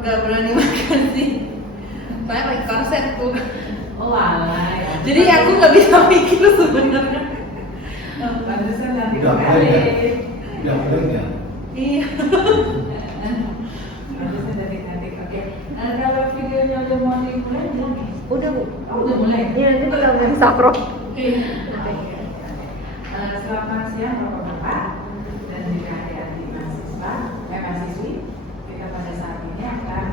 nggak berani makan sih. Saya pakai korset tuh. Oh alah. Ya. Jadi aku nggak bisa mikir sebenarnya. Pantesan nanti Udah kali. Udah keren ya? Iya. Pantesan nanti. Oke. Kalau videonya udah mau dimulai belum? Udah Bu. Udah mulai. Iya, nanti kita main sakro. Oke. Selamat siang Bapak-bapak dan juga adik-adik mahasiswi. Kita pada saat ini akan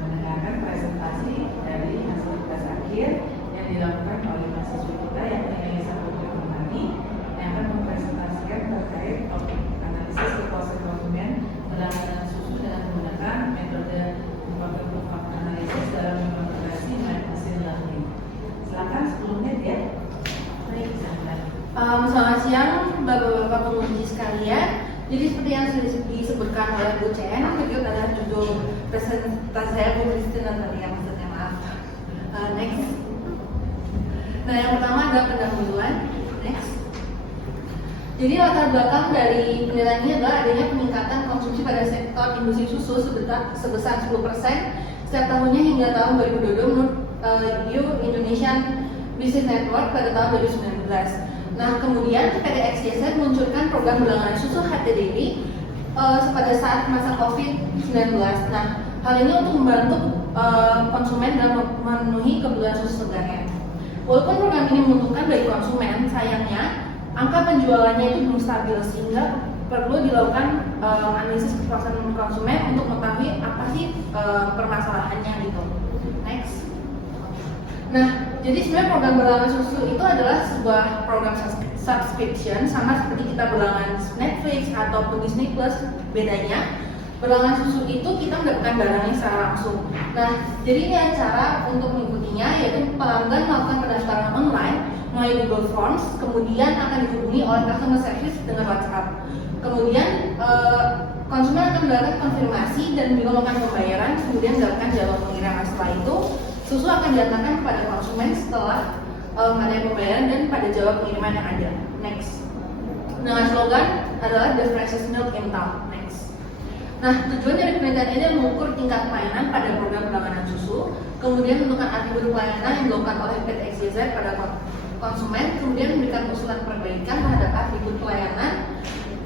mendengarkan presentasi dari hasil tugas akhir yang dilakukan oleh mahasiswa kita yang Elisa Putri Permani yang akan mempresentasikan terkait topik analisis kepuasan konsumen berlangganan susu dengan menggunakan metode Important Proof of Analysis dalam mengintegrasi machine learning. Silakan 10 menit ya. Baik. Selamat siang Bapak-bapak pengunjung sekalian. Jadi seperti yang sudah disebutkan oleh Bu Chen, berikut adalah judul presentasi saya Bu Christine tadi yang maksudnya maaf. Next. Nah yang pertama adalah pendahuluan. Next. Jadi latar belakang dari penilaian ini adalah adanya peningkatan konsumsi pada sektor industri susu sebesar 10% setiap tahunnya hingga tahun 2022 menurut EU Indonesian Business Network pada tahun 2019. Nah, kemudian PT XYZ meluncurkan program berlangganan susu HTDB pada saat masa COVID-19. Nah, hal ini untuk membantu konsumen dalam memenuhi kebutuhan susu segarnya. Walaupun program ini menguntungkan bagi konsumen, sayangnya angka penjualannya itu belum stabil sehingga perlu dilakukan analisis kepuasan konsumen untuk mengetahui apa sih permasalahannya gitu. Next. Nah, jadi sebenarnya program berlangganan susu itu adalah sebuah program subscription sama seperti kita berlangganan Netflix ataupun Disney Plus. Bedanya, berlangganan susu itu kita mendapatkan barangnya secara langsung. Nah, jadi ini cara untuk mengikutinya yaitu pelanggan melakukan pendaftaran online melalui Google Forms, kemudian akan dihubungi oleh customer service dengan WhatsApp. Kemudian konsumen akan mendapatkan konfirmasi dan juga melakukan pembayaran, kemudian mendapatkan jadwal pengiriman. Setelah itu susu akan didatangkan kepada konsumen setelah adanya pembayaran dan pada jawab pengiriman yang ada. Next. Dengan slogan adalah the freshest milk in town. Next. Nah, tujuan dari penelitian ini adalah mengukur tingkat pelayanan pada program berlangganan susu, kemudian menentukan atribut pelayanan yang dilakukan oleh PT XYZ pada konsumen, kemudian memberikan usulan perbaikan terhadap atribut pelayanan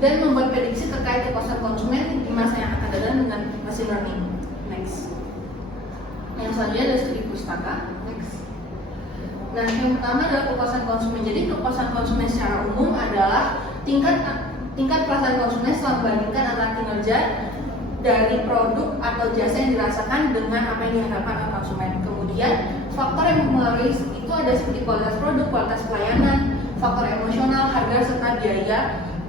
dan membuat prediksi terkait kepuasan konsumen di masa yang akan datang dengan machine learning. Next. Yang selanjutnya adalah studi pustaka. Next. Nah, yang pertama adalah kepuasan konsumen. Jadi kepuasan konsumen secara umum adalah tingkat perasaan konsumen setelah membandingkan antara kinerja dari produk atau jasa yang dirasakan dengan apa yang diharapkan oleh konsumen. Kemudian faktor yang mempengaruhi itu ada seperti kualitas produk, kualitas pelayanan, faktor emosional, harga serta biaya,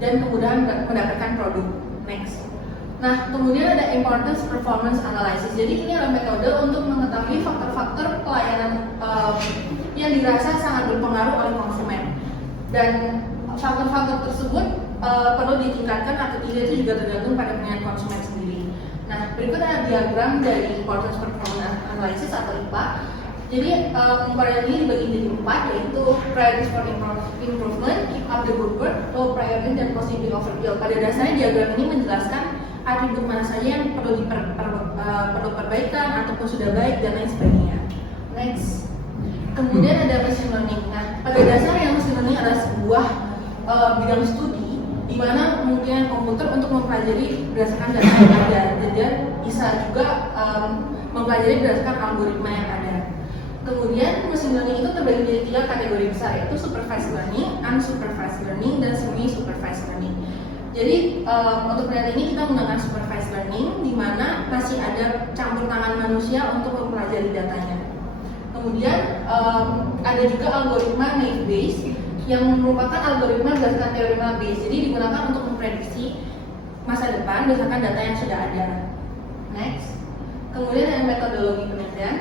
dan kemudahan mendapatkan produk. Next. Nah, kemudian ada importance performance analysis. Jadi ini adalah metode untuk mengetahui faktor-faktor pelayanan yang dirasa sangat berpengaruh oleh konsumen. Dan faktor-faktor tersebut perlu ditingkatkan atau tidak itu juga tergantung pada penilaian konsumen sendiri. Nah, berikut ada diagram dari importance performance analysis atau IPA. Jadi pengukuran ini dibagi menjadi 4, yaitu priorities for improvement, keep up the good work, low priority, dan possibly overkill. Pada dasarnya diagram ini menjelaskan atribut mana saja yang perlu perbaikan ataupun sudah baik dan lain sebagainya. Next. Kemudian ada machine learning. Nah, pada dasarnya machine learning adalah sebuah bidang studi di mana kemungkinan komputer untuk mempelajari berdasarkan data yang ada dan bisa juga mempelajari berdasarkan algoritma yang ada. Kemudian machine learning itu terbagi menjadi 3 kategori besar, yaitu supervised learning, unsupervised learning, dan semi-supervised learning. Jadi untuk penelitian ini kita menggunakan supervised learning di mana masih ada campur tangan manusia untuk mempelajari datanya. Kemudian ada juga algoritma naive Bayes yang merupakan algoritma berdasarkan teori Bayes. Jadi digunakan untuk memprediksi masa depan berdasarkan data yang sudah ada. Next. Kemudian ada metodologi penelitian.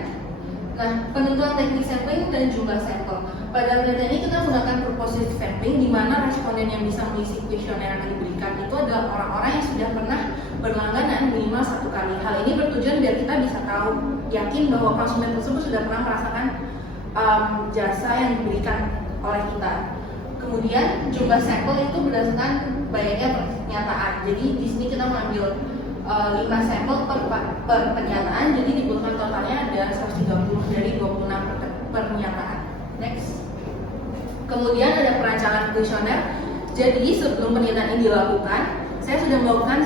Nah, penentuan teknik sampling dan jumlah sampel. Pada penelitian ini kita menggunakan purposive sampling di mana responden yang bisa mengisi kuesioner yang akan diberikan itu adalah orang-orang yang sudah pernah berlangganan minimal 1 kali. Hal ini bertujuan biar kita bisa tahu yakin bahwa konsumen tersebut sudah pernah merasakan jasa yang diberikan oleh kita. Kemudian jumlah sampel itu berdasarkan banyaknya pernyataan. Jadi di sini kita mengambil 5 sampel per pernyataan, jadi dibutuhkan totalnya ada 130 dari 26 pernyataan. Next. Kemudian ada perancangan kuesioner. Jadi sebelum pernyataan ini dilakukan, saya sudah melakukan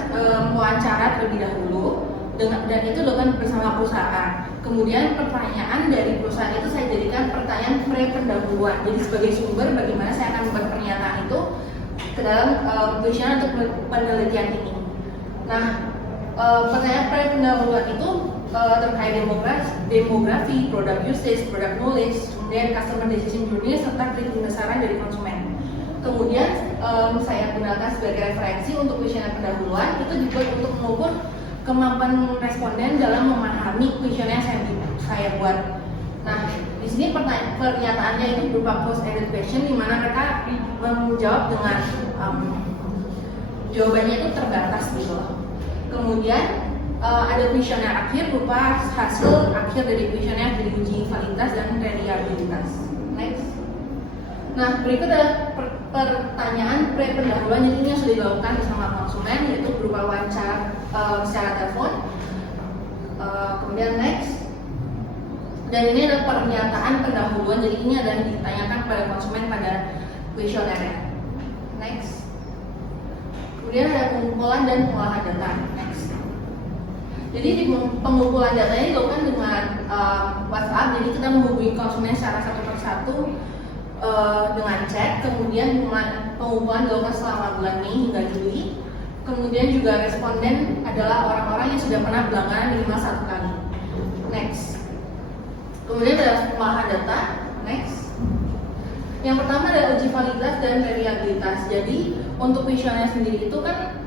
wawancara terlebih dahulu dan itu dilakukan bersama perusahaan. Kemudian pertanyaan dari perusahaan itu saya jadikan pertanyaan pre-pendahuluan. Jadi sebagai sumber bagaimana saya akan membuat pernyataan itu ke dalam kuesioner untuk penelitian ini. Nah, pertanyaan pre-pendahuluan itu terkait demografi, product usage, product knowledge, kemudian customer decision journey, serta kriteria saran dari konsumen. Kemudian saya gunakan sebagai referensi untuk kuesioner pendahuluan itu dibuat untuk mengukur kemampuan responden dalam memahami kuesioner yang saya buat. Nah, di sini pernyataannya itu berupa close-ended question, di mana mereka menjawab dengan jawabannya itu terbatas gitu. Kemudian ada kuesioner akhir berupa hasil akhir dari kuesioner dari uji validitas dan reliabilitas. Next. Nah, berikut adalah pertanyaan pre-pendahuluan yang ini sudah dilakukan bersama konsumen, yaitu berupa wawancara secara telepon. Kemudian next. Dan ini adalah pernyataan pendahuluan, jadi ini adalah ditanyakan kepada konsumen pada kuesionernya. Next. Kemudian ada pengumpulan dan pengolahan data. Next. Jadi di pengumpulan data ini dilakukan dengan WhatsApp, jadi kita menghubungi konsumen secara satu persatu dengan chat. Kemudian pengumpulan dilakukan selama bulan Mei hingga Juli. Kemudian juga responden adalah orang-orang yang sudah pernah berlangganan minimal 1 kali. Next. Kemudian ada pengolahan data. Next. Yang pertama adalah uji validitas dan reliabilitas. Jadi untuk kuesioner sendiri itu kan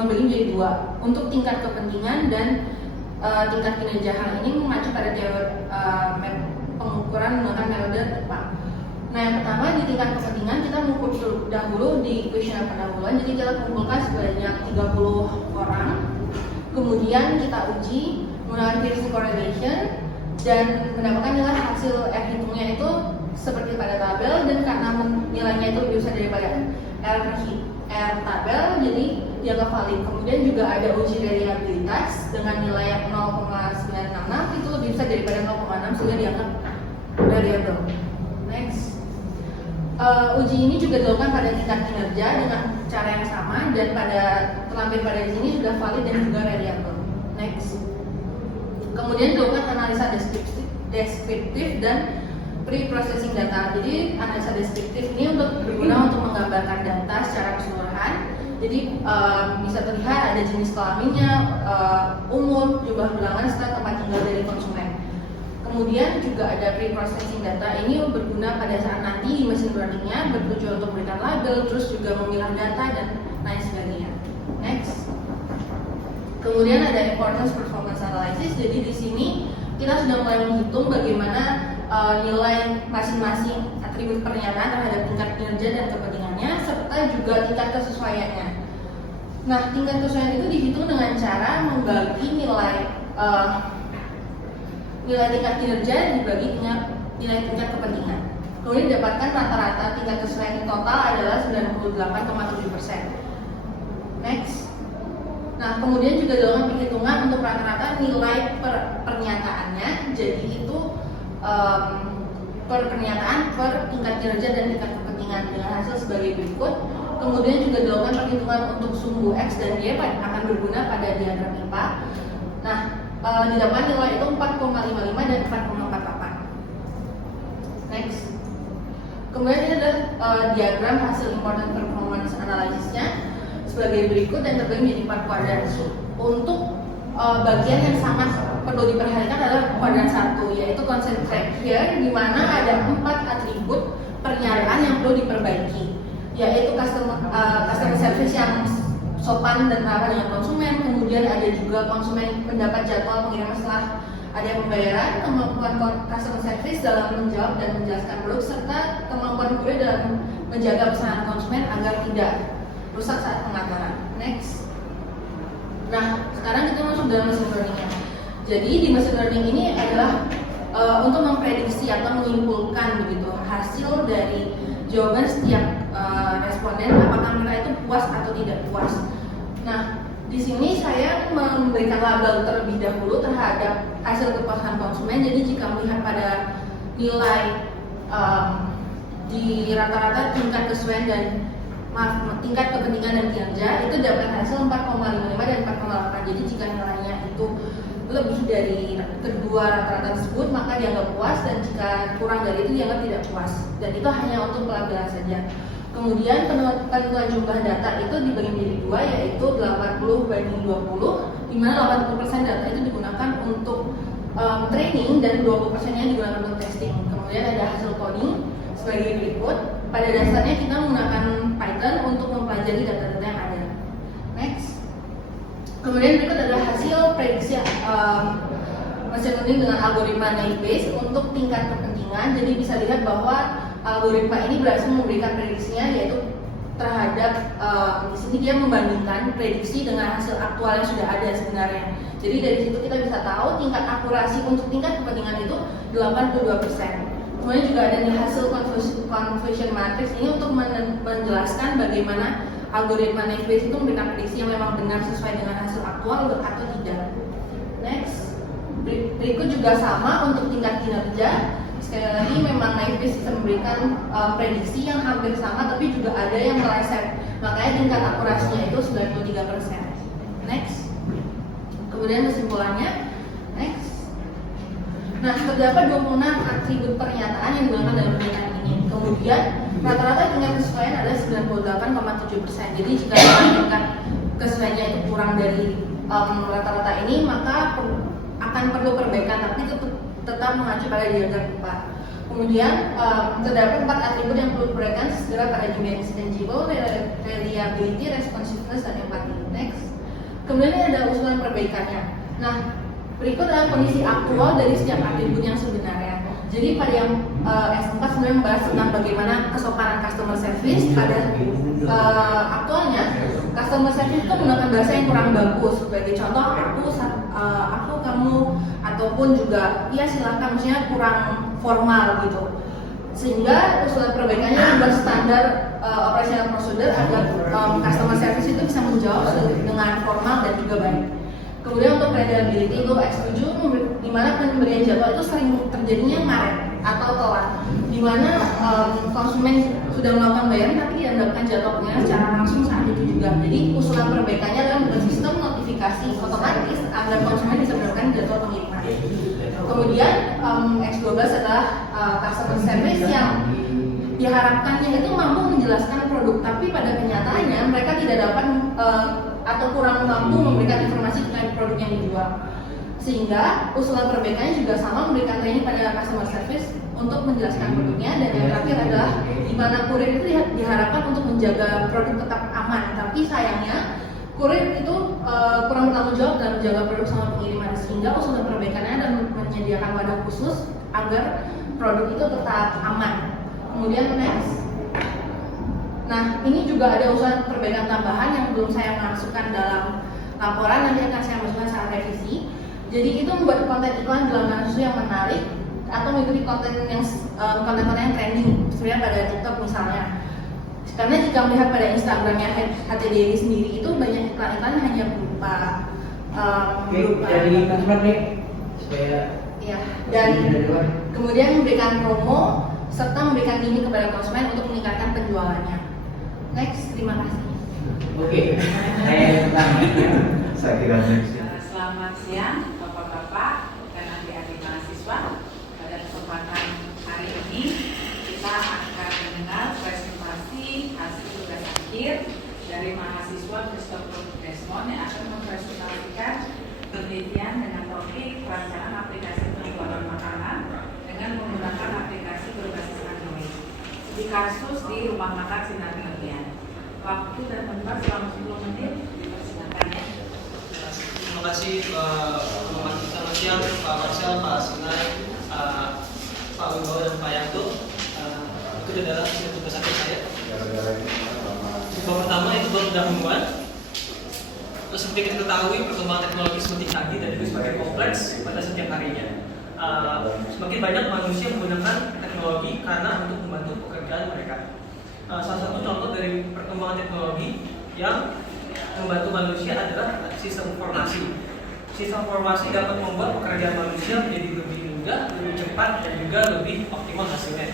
dibagi menjadi 2, untuk tingkat kepentingan dan tingkat kinerja. Hal ini mengacu pada teori pengukuran menggunakan metode TEPA. Nah, yang pertama di tingkat kepentingan kita mengukur dahulu di kuesioner pendahuluan. Jadi kita kumpulkan sebanyak 30 orang. Kemudian kita uji menggunakan Pearson correlation dan mendapatkan nilai hasil R hitungnya itu seperti pada tabel, dan karena nilainya itu lebih besar daripada R tabel, jadi dianggap valid. Kemudian juga ada uji reliabilitas dengan nilai 0,966 itu lebih besar daripada 0,6 sehingga dianggap reliable. Next. Uji ini juga dilakukan pada tingkat kinerja dengan cara yang sama, dan terlampir pada di sini sudah valid dan juga reliable. Next. Kemudian dilakukan analisa deskriptif dan pre-processing data. Jadi analisa deskriptif ini berguna untuk menggambarkan data secara keseluruhan. Jadi bisa terlihat ada jenis kelaminnya, umur, jumlah bilangan, serta tempat tinggal dari konsumen. Kemudian juga ada pre-processing data, ini berguna pada saat nanti di mesin learningnya bertujuan untuk memberikan label, terus juga memilah data dan lain sebagainya. Next. Kemudian ada importance performance analysis. Jadi di sini kita sudah mulai menghitung bagaimana nilai masing-masing atribut pernyataan terhadap tingkat kinerja dan kepentingannya, serta juga tingkat kesesuaiannya. Nah, tingkat kesesuaian itu dihitung dengan cara membagi nilai tingkat kinerja dibagi dengan nilai tingkat kepentingan. Kemudian didapatkan rata-rata tingkat kesesuaian total adalah 98,7%. Next. Nah, kemudian juga dilakukan perhitungan untuk rata-rata nilai pernyataannya. Jadi itu per pernyataan, per tingkat kinerja dan tingkat kepentingan, dengan hasil sebagai berikut. Kemudian juga dilakukan perhitungan untuk sumbu X dan Y akan berguna pada diagram IPA. Nah, didapatkan nilai itu 4,55 dan 4,48. Next. Kemudian ini adalah diagram hasil important performance analysisnya sebagai berikut dan terbagi menjadi 4 kuadran. Untuk bagian yang sangat perlu diperhatikan adalah kuadran 1, yaitu concentrate here, di mana ada 4 atribut pernyataan yang perlu diperbaiki, yaitu customer service yang sopan dan ramah dengan konsumen. Kemudian ada juga konsumen mendapat jadwal pengiriman setelah ada pembayaran, kemampuan customer service dalam menjawab dan menjelaskan produk, serta kemampuan kurir dalam menjaga pesanan konsumen agar tidak rusak saat pengantaran. Next. Nah, sekarang kita masuk dalam machine learning-nya. Jadi di machine learning ini adalah untuk memprediksi atau menyimpulkan begitu hasil dari jawaban setiap responden, apakah mereka itu puas atau tidak puas. Nah, Di sini saya memberikan label terlebih dahulu terhadap hasil kepuasan konsumen. Jadi jika melihat pada nilai di rata-rata tingkat kesesuaian dan tingkat kepentingan dan kinerja itu dapat hasil 4,55 dan 4,8. Jadi jika nilainya itu lebih dari kedua rata-rata tersebut maka dianggap puas, dan jika kurang dari itu dianggap tidak puas. Dan itu hanya untuk pelabelan saja. Kemudian penentuan jumlah data itu dibagi menjadi dua, yaitu 80/20, di mana 80% data itu digunakan untuk training dan 20%-nya digunakan untuk testing. Kemudian ada hasil coding sebagai berikut. Pada dasarnya kita menggunakan Python untuk mempelajari data-data yang ada. Next. Kemudian berikut adalah hasil prediksi machine learning dengan algoritma naive Bayes untuk tingkat kepentingan. Jadi bisa lihat bahwa algoritma ini berhasil memberikan prediksinya, yaitu terhadap di sini dia membandingkan prediksi dengan hasil aktual yang sudah ada sebenarnya. Jadi dari situ kita bisa tahu tingkat akurasi untuk tingkat kepentingan itu 82%. Kemudian juga ada nih hasil confusion matrix ini untuk menjelaskan bagaimana algoritma naive Bayes itu memberikan prediksi yang memang benar sesuai dengan hasil aktual atau tidak. Next. Berikut juga sama untuk tingkat kinerja. Sekali lagi memang naive Bayes bisa memberikan prediksi yang hampir sama, tapi juga ada yang meleset. Makanya tingkat akurasinya itu 93%. Next. Kemudian kesimpulannya. Next. Nah, terdapat 26 atribut pernyataan yang digunakan dalam penelitian ini. Kemudian rata-rata tingkat kesesuaian adalah 98,7%. Jadi jika tingkat kesesuaiannya itu kurang dari rata-rata ini, maka akan perlu perbaikan, tapi tetap mengacu pada diagram 4. Kemudian terdapat 4 atribut yang perlu diperhatikan segera pada dimensi tangible, reliability, responsiveness, dan empathy. Next. Kemudian ini ada usulan perbaikannya. Nah, berikut adalah kondisi aktual dari setiap atribut yang sebenarnya. Jadi pada yang S4 sebenarnya membahas tentang bagaimana kesopanan customer service. Pada aktualnya customer service itu menggunakan bahasa yang kurang bagus. Sebagai contoh, aku, kamu, ataupun juga ya silakan, maksudnya kurang formal gitu. Sehingga usulan perbaikannya membuat standar operational procedure agar customer service itu bisa menjawab dengan formal dan juga baik. Kemudian untuk reliability itu X7, di mana pemberian jadwal itu sering terjadinya ngaret atau telat, di mana konsumen sudah melakukan bayaran tapi tidak mendapatkan jadwalnya secara langsung saat itu juga. Jadi usulan perbaikannya adalah membuat sistem notifikasi otomatis agar konsumen bisa mendapatkan jadwal pengiriman. Kemudian X12 adalah customer service yang diharapkannya itu mampu menjelaskan produk, tapi pada kenyataannya mereka tidak dapat atau kurang mampu memberikan informasi tentang produk yang dijual. Sehingga usulan perbaikannya juga sama, memberikan training pada customer service untuk menjelaskan produknya. Dan yang terakhir adalah di mana kurir itu diharapkan untuk menjaga produk tetap aman, tapi sayangnya kurir itu kurang bertanggung jawab dalam menjaga produk sama pengiriman. Sehingga usulan perbaikannya adalah menyediakan wadah khusus agar produk itu tetap aman. Kemudian next. Nah, ini juga ada usulan perbaikan tambahan yang belum saya masukkan dalam laporan, nanti akan saya masukkan saat revisi. Jadi itu membuat konten iklan dalam isu yang menarik atau mengikuti konten yang trending, sebenarnya pada TikTok misalnya. Karena jika melihat pada Instagramnya HTDI sendiri itu banyak iklan-iklan hanya berupa jadi konsumen nih supaya ya, dan kemudian memberikan promo serta memberikan gimmick kepada konsumen untuk meningkatkan penjualannya. Next, terima kasih. Oke, Saya kira next. Selamat siang Bapak-Bapak dan adik-adik mahasiswa. Pada kesempatan hari ini kita akan mendengar presentasi hasil tugas akhir dari mahasiswa Christopher Desmond yang akan mempresentasikan penelitian dengan topik perancangan aplikasi penjualan makanan dengan menggunakan aplikasi berbasis Android. Di kasus di rumah makan Sinar Pengertian. Waktu dan tempat selama 10 menit dipersilakan ya. Terima kasih selamat siang Pak Marcel, Pak Sinai, Pak Wibowo dan Pak Yanto. Itu adalah hasil tugas akhir saya. Yang pertama itu pendahuluan. Terus seperti kita ketahui perkembangan teknologi semakin canggih dan itu semakin kompleks pada setiap harinya. Semakin banyak manusia menggunakan teknologi karena untuk membantu pekerjaan mereka. Salah satu contoh dari perkembangan teknologi yang membantu manusia adalah sistem informasi. Sistem informasi dapat membuat pekerjaan manusia menjadi lebih mudah, lebih cepat, dan juga lebih optimal hasilnya.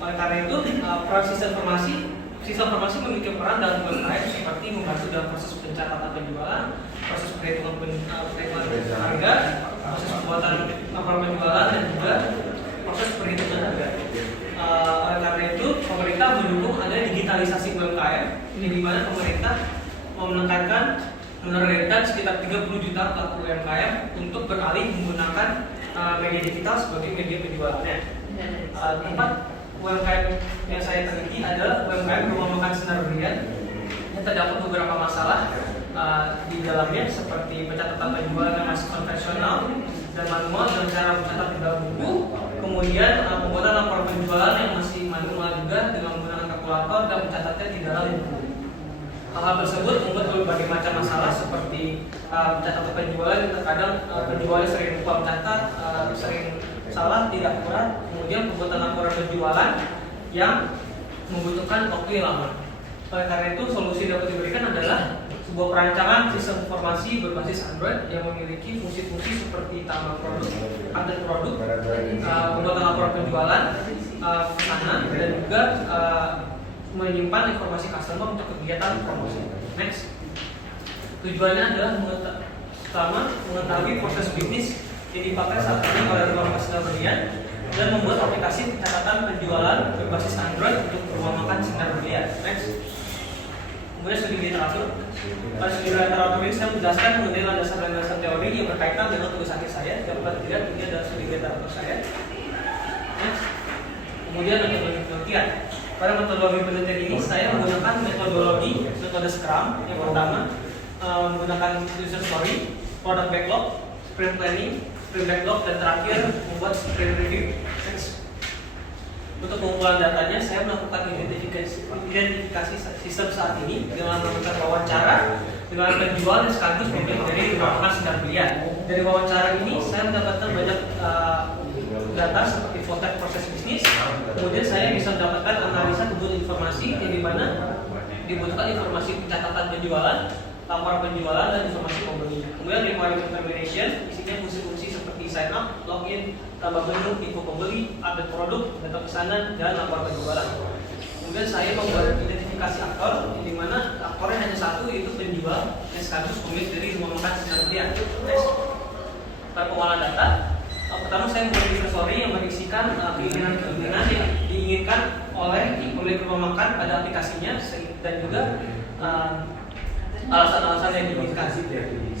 Oleh karena itu, peran sistem informasi memiliki peran dalam UMKM seperti membantu dalam proses pencatatan penjualan, proses perhitungan harga, proses pembuatan laporan penjualan, dan juga proses perhitungan harga. Oleh karena itu, pemerintah mendukung adanya digitalisasi UMKM, di mana pemerintah menargetkan sekitar 30 juta pelaku UMKM untuk beralih menggunakan media digital sebagai media penjualannya. Tempat UMKM yang saya teliti adalah UMKM rumah makan sinar berlian yang terdapat beberapa masalah di dalamnya, seperti pencatatan penjualan yang masih konvensional dan manual dengan cara mencatat di dalam buku, kemudian pembuatan laporan penjualan yang masih manual juga dengan menggunakan kalkulator dan mencatatnya di dalam buku. Hal-hal tersebut membuat berbagai macam masalah seperti pencatatan penjualan yang terkadang penjualnya sering lupa mencatat, sering salah, tidak akurat, kemudian pembuatan laporan penjualan yang membutuhkan waktu yang lama. Oleh karena itu, solusi dapat diberikan adalah sebuah perancangan sistem informasi berbasis Android yang memiliki fungsi-fungsi seperti tambah produk, update produk, pembuatan laporan penjualan, pesanan, dan juga menyimpan informasi customer untuk kegiatan promosi. Next, tujuannya adalah mengetahui proses bisnis yang dipakai saat ini oleh rumah makan sinar berlian dan membuat aplikasi pencatatan penjualan berbasis Android untuk rumah makan sinar berlian. Next, kemudian studi literatur. Pada studi literatur ini saya menjelaskan mengenai landasan-landasan teori yang berkaitan dengan tugas akhir saya. Dapat dilihat ini adalah studi literatur saya. Next, kemudian metodologi penelitian. Pada metodologi penelitian ini saya menggunakan metode Scrum. Yang pertama menggunakan user story, product backlog, sprint planning, sprint backlog, dan terakhir membuat sprint review. Next. Untuk pengumpulan datanya, saya melakukan identifikasi sistem saat ini dengan melakukan wawancara dengan penjual dan sekaligus pemilik dari rumah makan sinar berlian. Dari wawancara ini, saya mendapatkan banyak data seperti potret proses bisnis. Kemudian saya bisa mendapatkan analisa kebutuhan informasi yang dimana dibutuhkan informasi pencatatan penjualan, laporan penjualan, dan informasi pembeli. Kemudian requirement determination isinya fungsi-fungsi seperti sign up, login, tambah menu, info pembeli, update produk, data pesanan, dan laporan penjualan. Kemudian saya membuat identifikasi aktor, di mana aktornya hanya satu, yaitu penjual yang sekaligus pemilik dari rumah makan sinar berlian. Next, pada pengolahan data, pertama saya membuat user story yang berisikan keinginan-keinginan yang diinginkan oleh pemilik rumah makan pada aplikasinya dan juga alasan-alasan yang diinginkan.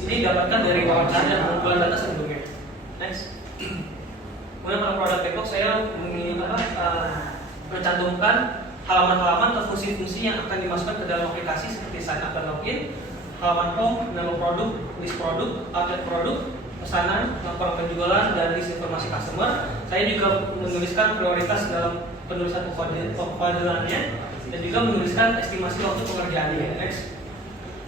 Ini didapatkan dari wawancara dan pengumpulan data sebelumnya. Next. Kemudian pada product backlog saya mencantumkan halaman-halaman atau fungsi-fungsi yang akan dimasukkan ke dalam aplikasi seperti sign up dan login, halaman home, nama produk, list produk, update produk, pesanan, laporan penjualan, dan list informasi customer. Saya juga menuliskan prioritas dalam penulisan pengkodeannya dan juga menuliskan estimasi waktu pengerjaannya. Next.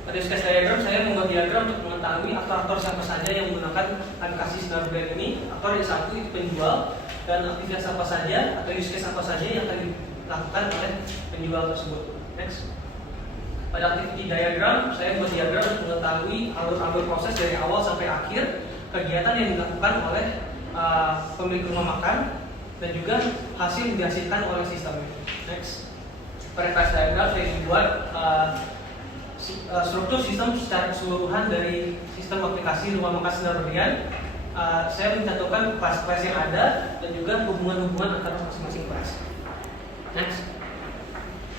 Pada use case diagram, saya membuat diagram untuk mengetahui aktor-aktor siapa saja yang menggunakan aplikasi sinar berlian ini. Aktor yang satu itu penjual, dan aktivitas apa saja atau use case apa saja yang akan dilakukan oleh penjual tersebut. Next. Pada activity diagram, saya membuat diagram untuk mengetahui alur-alur proses dari awal sampai akhir kegiatan yang dilakukan oleh pemilik rumah makan dan juga hasil yang dihasilkan oleh sistemnya. Next. Pada class diagram saya membuat struktur sistem secara keseluruhan dari sistem aplikasi rumah makan sinar berlian. Saya mencantumkan kelas-kelas yang ada dan juga hubungan-hubungan antara masing-masing kelas. Next.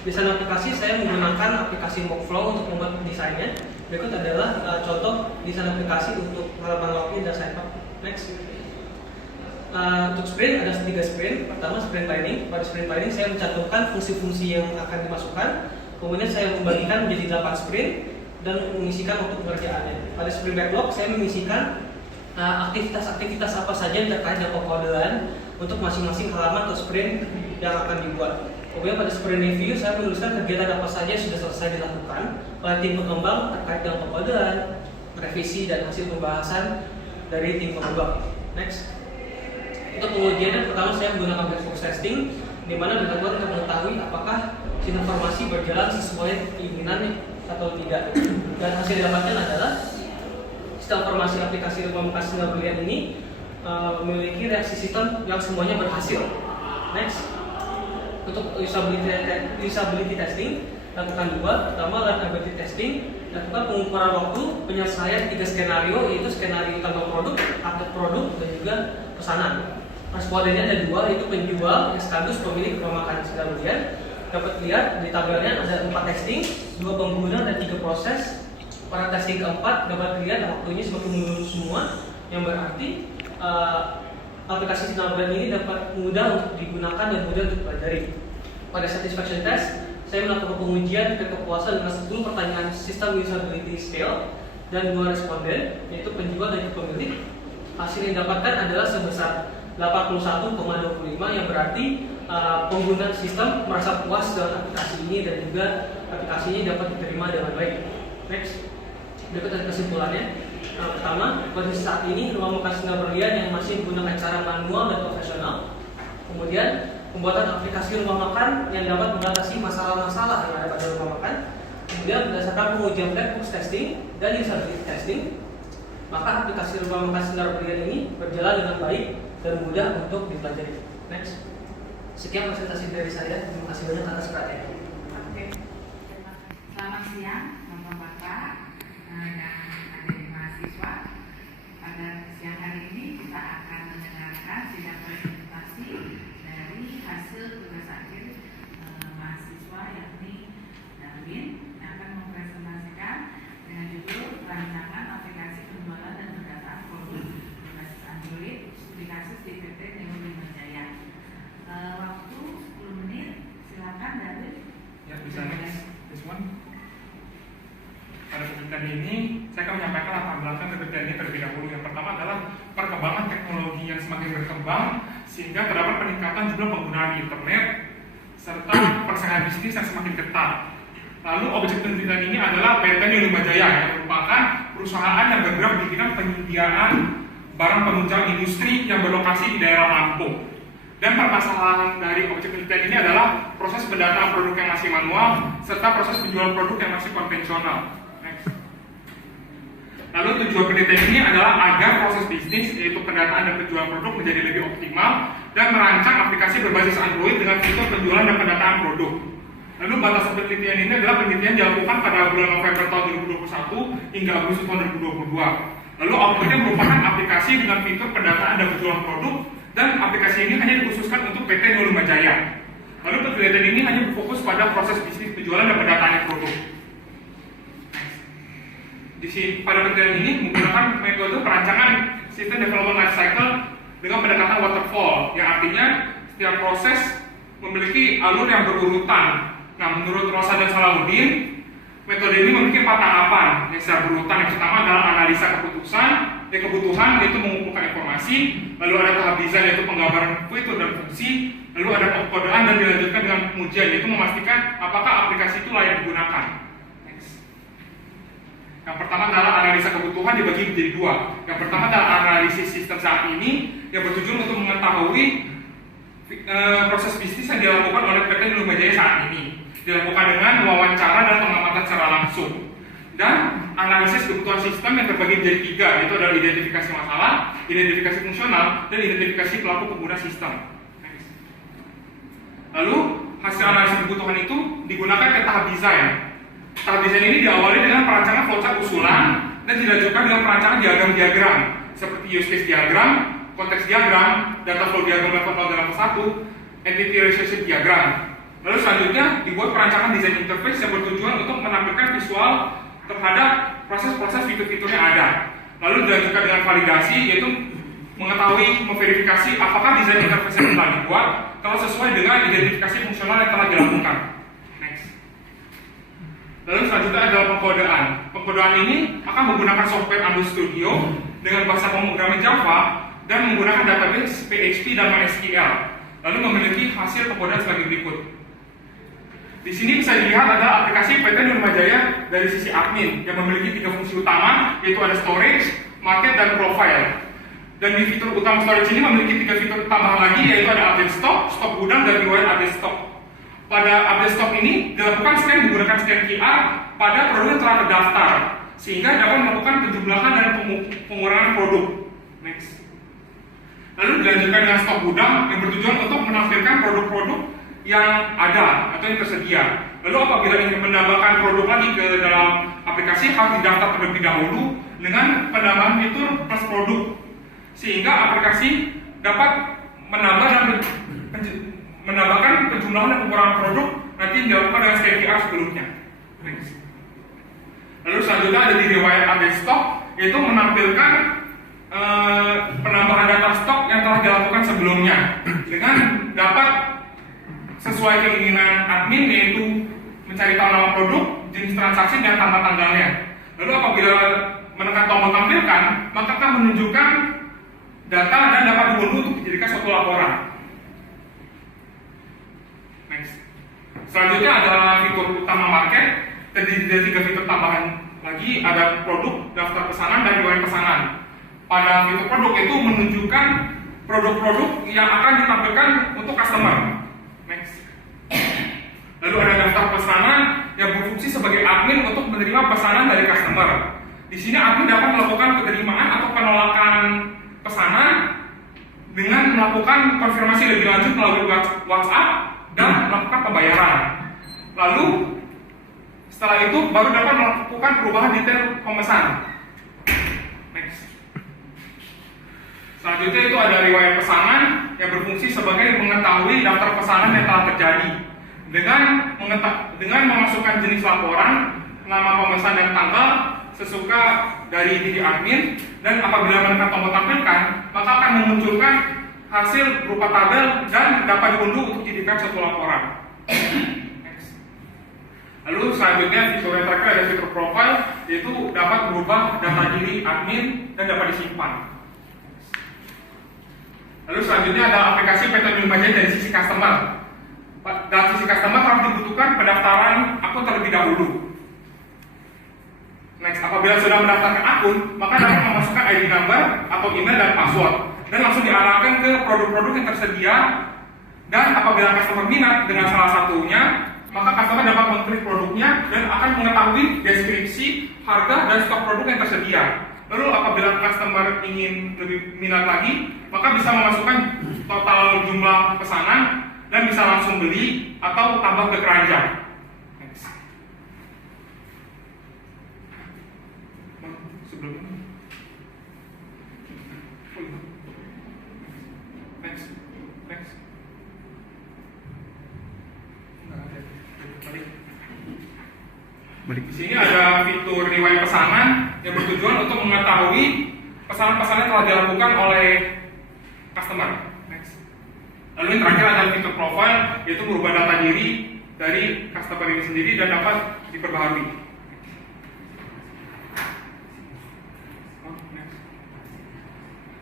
Desain aplikasi saya menggunakan aplikasi Workflow untuk membuat desainnya. Berikut adalah contoh desain aplikasi untuk halaman login dan sign up. Next. Untuk sprint ada 3 sprint. Pertama sprint planning. Pada sprint planning saya mencantumkan fungsi-fungsi yang akan dimasukkan. Kemudian saya membagikan menjadi 8 sprint dan mengisikan waktu pengerjaannya. Pada sprint backlog saya mengisikan aktivitas-aktivitas apa saja yang terkait dengan pengkodean untuk masing-masing halaman atau sprint yang akan dibuat. Kemudian pada sprint review saya menuliskan kegiatan apa saja yang sudah selesai dilakukan oleh tim pengembang terkait dengan pengkodean, revisi, dan hasil pembahasan dari tim pengembang. Next. Untuk pengujian pertama saya menggunakan black box testing, di mana benar-benar mengetahui apakah informasi berjalan sesuai keinginan atau tidak. Dan hasil yang didapatkan adalah sistem informasi aplikasi rumah makan Sunda Brilian ini memiliki reaksi sistem yang semuanya berhasil. Next, untuk usability testing lakukan dua. Pertama, reliability testing, lakukan pengukuran waktu penyelesaian 3 skenario, yaitu skenario tambah produk, update produk, dan juga pesanan. Respondennya ada 2, yaitu penjual yang sekaligus pemilik rumah makan Sunda Brilian. Dapat lihat di tabelnya ada 4 testing, 2 pengguna, dan 3 proses. Pada testing keempat dapat lihat waktunya semakin menurun semua, yang berarti aplikasi Sunda Brilian ini dapat mudah untuk digunakan dan mudah untuk dipelajari. Pada satisfaction test, saya melakukan pengujian kepuasan dengan 10 pertanyaan sistem usability scale dan 2 responden, yaitu penjual dan pemilik. Hasil yang didapatkan adalah sebesar 81,25, yang berarti pengguna sistem merasa puas dengan aplikasi ini dan juga aplikasi ini dapat diterima dengan baik. Next, berikut ada kesimpulannya. Pertama, kondisi saat ini rumah makan Sunda Brilian yang masih menggunakan cara manual dan profesional. Kemudian, pembuatan aplikasi rumah makan yang dapat mengatasi masalah-masalah yang ada pada rumah makan. Kemudian, berdasarkan pengujian black box testing dan usability testing, maka aplikasi rumah makan Sunda Brilian ini berjalan dengan baik dan mudah untuk dipelajari. Next. Sekian presentasi dari saya. Terima kasih banyak atas perhatiannya. Oke, terima kasih. Selamat siang, Bapak-bapak dan adik mahasiswa. Pada siang hari ini kita akan mendengarkan sidang presentasi dari hasil tugas akhir mahasiswa, yakni Darwin, yang akan mempresentasikan dengan judul rancangan aplikasi penjualan dan pendataan produk berbasis Android studi kasus di PT Neo Lima Jaya. Waktu 10 menit, silakan Darwin. Ya, bisa next. This one. Pada presentasi ini, saya akan menyampaikan latar belakang presentasi ini terlebih dahulu. Yang pertama adalah perkembangan teknologi yang semakin berkembang sehingga terdapat peningkatan jumlah penggunaan internet serta persaingan bisnis yang semakin ketat. Lalu objek penelitian ini adalah PT Neo Lima Jaya yang merupakan perusahaan yang bergerak di bidang penyediaan barang penunjang industri yang berlokasi di daerah Lampung. Dan permasalahan dari objek penelitian ini adalah proses pendataan produk yang masih manual serta proses penjualan produk yang masih konvensional. Next. Lalu tujuan penelitian ini adalah agar proses bisnis, yaitu pendataan dan penjualan produk, menjadi lebih optimal dan merancang aplikasi berbasis Android dengan fitur penjualan dan pendataan produk. Lalu batasan penelitian ini adalah penelitian dilakukan pada bulan November tahun 2021 hingga Agustus tahun 2022. Lalu outputnya merupakan aplikasi dengan fitur pendataan dan penjualan produk, dan aplikasi ini hanya dikhususkan untuk PT Neo Lima Jaya. Lalu penelitian ini hanya berfokus pada proses bisnis penjualan dan pendataan produk. Di sini pada penelitian ini menggunakan metode perancangan sistem development life cycle dengan pendekatan waterfall, yang artinya setiap proses memiliki alur yang berurutan. Nah, menurut Rosa dan Salahuddin, metode ini memiliki 4 tahapan yang secara berurutan. Yang pertama adalah analisa kebutuhan, yaitu mengumpulkan informasi. Lalu ada tahap desain, yaitu penggambaran fitur dan fungsi. Lalu ada pengkodean dan dilanjutkan dengan pengujian, yaitu memastikan apakah aplikasi itu layak digunakan. Next. Yang pertama adalah analisa kebutuhan dibagi menjadi 2. Yang pertama adalah analisis sistem saat ini yang bertujuan untuk mengetahui proses bisnis yang dilakukan oleh PT Neo Lima Jaya saat ini. Dilakukan dengan wawancara dan pengamatan secara langsung. Dan analisis kebutuhan sistem yang terbagi menjadi 3, yaitu adalah identifikasi masalah, identifikasi fungsional, dan identifikasi pelaku pengguna sistem. Next. Lalu hasil analisis kebutuhan itu digunakan ke tahap desain. Tahap desain ini diawali dengan perancangan flowchart usulan dan dilanjutkan dengan perancangan diagram-diagram seperti use case diagram, konteks diagram, data flow diagram level 0 dan level 1, entity relationship diagram. Lalu selanjutnya dibuat perancangan desain interface yang bertujuan untuk menampilkan visual terhadap proses-proses fitur-fitur yang ada. Lalu dilanjutkan dengan validasi, yaitu mengetahui, memverifikasi apakah desain interface yang telah dibuat telah sesuai dengan identifikasi fungsional yang telah dilakukan. Next. Lalu selanjutnya adalah pengkodean. Pengkodean ini akan menggunakan software Android Studio dengan bahasa pemrograman Java dan menggunakan database PHP dan MySQL. Lalu memiliki hasil pengkodean sebagai berikut. Di sini bisa dilihat ada aplikasi PT Neo Lima Jaya dari sisi admin yang memiliki 3 fungsi utama, yaitu ada storage, market, dan profile. Dan di fitur utama storage ini memiliki 3 fitur tambahan lagi, yaitu ada update stock gudang, dan riwayat update stock. Pada update stok ini dilakukan scan menggunakan scan QR pada produk yang telah terdaftar, sehingga dapat melakukan penjumlahan dan pengurangan produk. Next. Lalu dilanjutkan dengan stok gudang yang bertujuan untuk menampilkan produk-produk yang ada atau yang tersedia. Lalu apabila ingin menambahkan produk lagi ke dalam aplikasi, harus didaftar terlebih dahulu dengan penambahan fitur plus produk, sehingga aplikasi dapat menambah dan menambahkan penjumlahan dan pengurangan produk nanti dilakukan dengan scan QR sebelumnya. Next. Lalu selanjutnya ada di riwayat update stok, yaitu menampilkan penambahan data stok yang telah dilakukan sebelumnya dengan dapat sesuai keinginan admin, yaitu mencari tahu nama produk, jenis transaksi, dan tanda tanggalnya. Lalu apabila menekan tombol tampilkan, maka akan menunjukkan data dan dapat diunduh untuk dijadikan suatu laporan. Next. Selanjutnya adalah fitur utama market, terdiri dari 3 fitur tambahan lagi, ada produk, daftar pesanan, dan riwayat pesanan. Pada fitur produk itu menunjukkan produk-produk yang akan ditampilkan untuk customer. Next. Lalu ada daftar pesanan yang berfungsi sebagai admin untuk menerima pesanan dari customer. Di sini admin dapat melakukan penerimaan atau penolakan pesanan dengan melakukan konfirmasi lebih lanjut melalui WhatsApp dan melakukan pembayaran. Lalu setelah itu baru dapat melakukan perubahan detail pemesan. Next. Selanjutnya itu ada riwayat pesanan yang berfungsi sebagai mengetahui daftar pesanan yang telah terjadi dengan memasukkan jenis laporan, nama pemesan dan tanggal sesuka dari diri admin, dan apabila menekan tombol tampilkan maka akan memunculkan hasil berupa tabel dan dapat diunduh untuk dijadikan suatu laporan. Next. Lalu selanjutnya fitur yang terakhir ada fitur profile, yaitu dapat berubah data diri admin dan dapat disimpan. Lalu selanjutnya ada aplikasi PT Milmaja dari sisi customer. Dari sisi customer harus dibutuhkan pendaftaran akun terlebih dahulu. Next, apabila sudah mendaftarkan akun, maka dapat memasukkan ID number atau email dan password, dan langsung diarahkan ke produk-produk yang tersedia. Dan apabila customer minat dengan salah satunya, maka customer dapat mengklik produknya dan akan mengetahui deskripsi, harga, dan stok produk yang tersedia. Lalu apabila customer ingin lebih minat lagi, maka bisa memasukkan total jumlah pesanan dan bisa langsung beli atau tambah ke keranjang. Next. Sebelumnya. Next. Next. Balik. Di sini ada fitur riwayat pesanan yang bertujuan untuk mengetahui pesanan-pesanan yang telah dilakukan oleh customer. Next. Lalu yang terakhir ada fitur profile, yaitu merubah data diri dari customer ini sendiri dan dapat diperbaharui.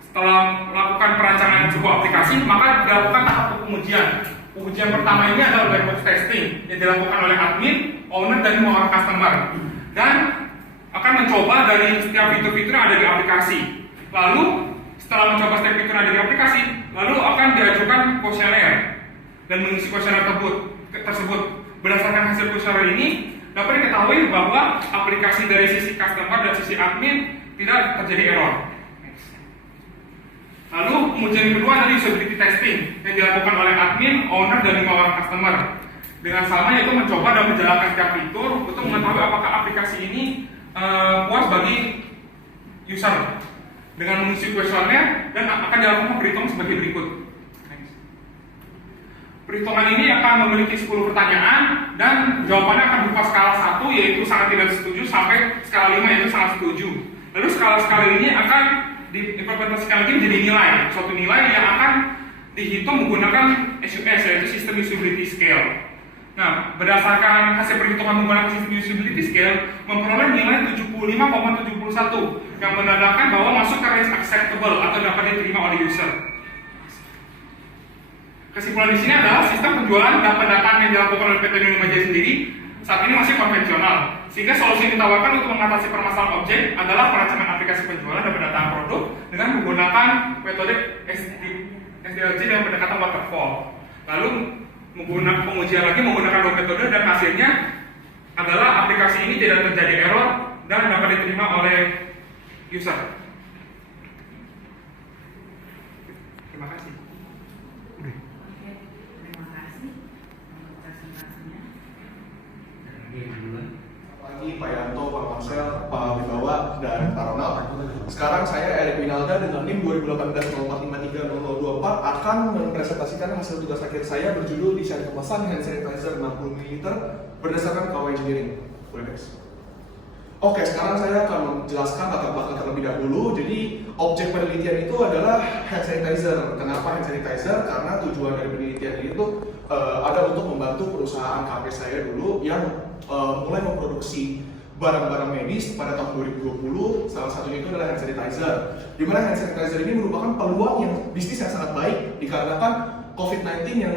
Setelah melakukan perancangan sebuah aplikasi, maka dilakukan tahap pengujian. Ujian pertama ini adalah black box testing yang dilakukan oleh admin, owner, dan orang customer, dan akan mencoba dari setiap fitur-fitur yang ada di aplikasi. Lalu setelah mencoba setiap fitur yang ada di aplikasi, lalu akan diajukan kuesioner dan mengisi kuesioner tersebut. Berdasarkan hasil kuesioner ini dapat diketahui bahwa aplikasi dari sisi customer dan sisi admin tidak terjadi error. Lalu pengujian kedua dari usability testing yang dilakukan oleh admin, owner, dan 5 orang customer. Dengan sama yaitu mencoba dan menjalankan setiap fitur untuk mengetahui apakah aplikasi ini puas bagi user dengan mengisi kuesioner, dan akan dilakukan perhitungan sebagai berikut. Perhitungan ini akan memiliki 10 pertanyaan dan jawabannya akan berupa skala 1 yaitu sangat tidak setuju sampai skala 5 yaitu sangat setuju. Lalu skala-skala ini akan diimplementasikan lagi menjadi nilai, suatu nilai yang akan dihitung menggunakan SUS yaitu System Usability Scale. Nah, berdasarkan hasil perhitungan menggunakan System Usability Scale memperoleh nilai 75,71 yang menandakan bahwa masuk ke range acceptable atau dapat diterima oleh user. Kesimpulan di sini adalah sistem penjualan dan pendataan yang dilakukan oleh PT Milmaja sendiri saat ini masih konvensional, sehingga solusi yang ditawarkan untuk mengatasi permasalahan objek adalah perancangan aplikasi penjualan dan pendataan produk dengan menggunakan metode SDLC dan pendekatan waterfall. Lalu pengujian lagi menggunakan dua metode dan hasilnya adalah aplikasi ini tidak terjadi error dan dapat diterima oleh user. Terima kasih. Oke, terima kasih untuk presentasinya. Pagi Pak Yanto, Pak Marcel, Pak Wibawa, dan Pak Ronald. Sekarang saya Erik Winalda dengan NIM 2018-0453-0024 akan mempresentasikan hasil tugas akhir saya berjudul desain kemasan hand sanitizer 60 ml berdasarkan KW Engineering. Boleh guys. Oke, sekarang saya akan menjelaskan latar belakang terlebih dahulu. Jadi, objek penelitian itu adalah hand sanitizer. Kenapa hand sanitizer? Karena tujuan dari penelitian ini tuh ada untuk membantu perusahaan KP saya dulu yang mulai memproduksi barang-barang medis pada tahun 2020. Salah satunya itu adalah hand sanitizer. Di mana hand sanitizer ini merupakan peluang yang bisnis yang sangat baik dikarenakan COVID-19 yang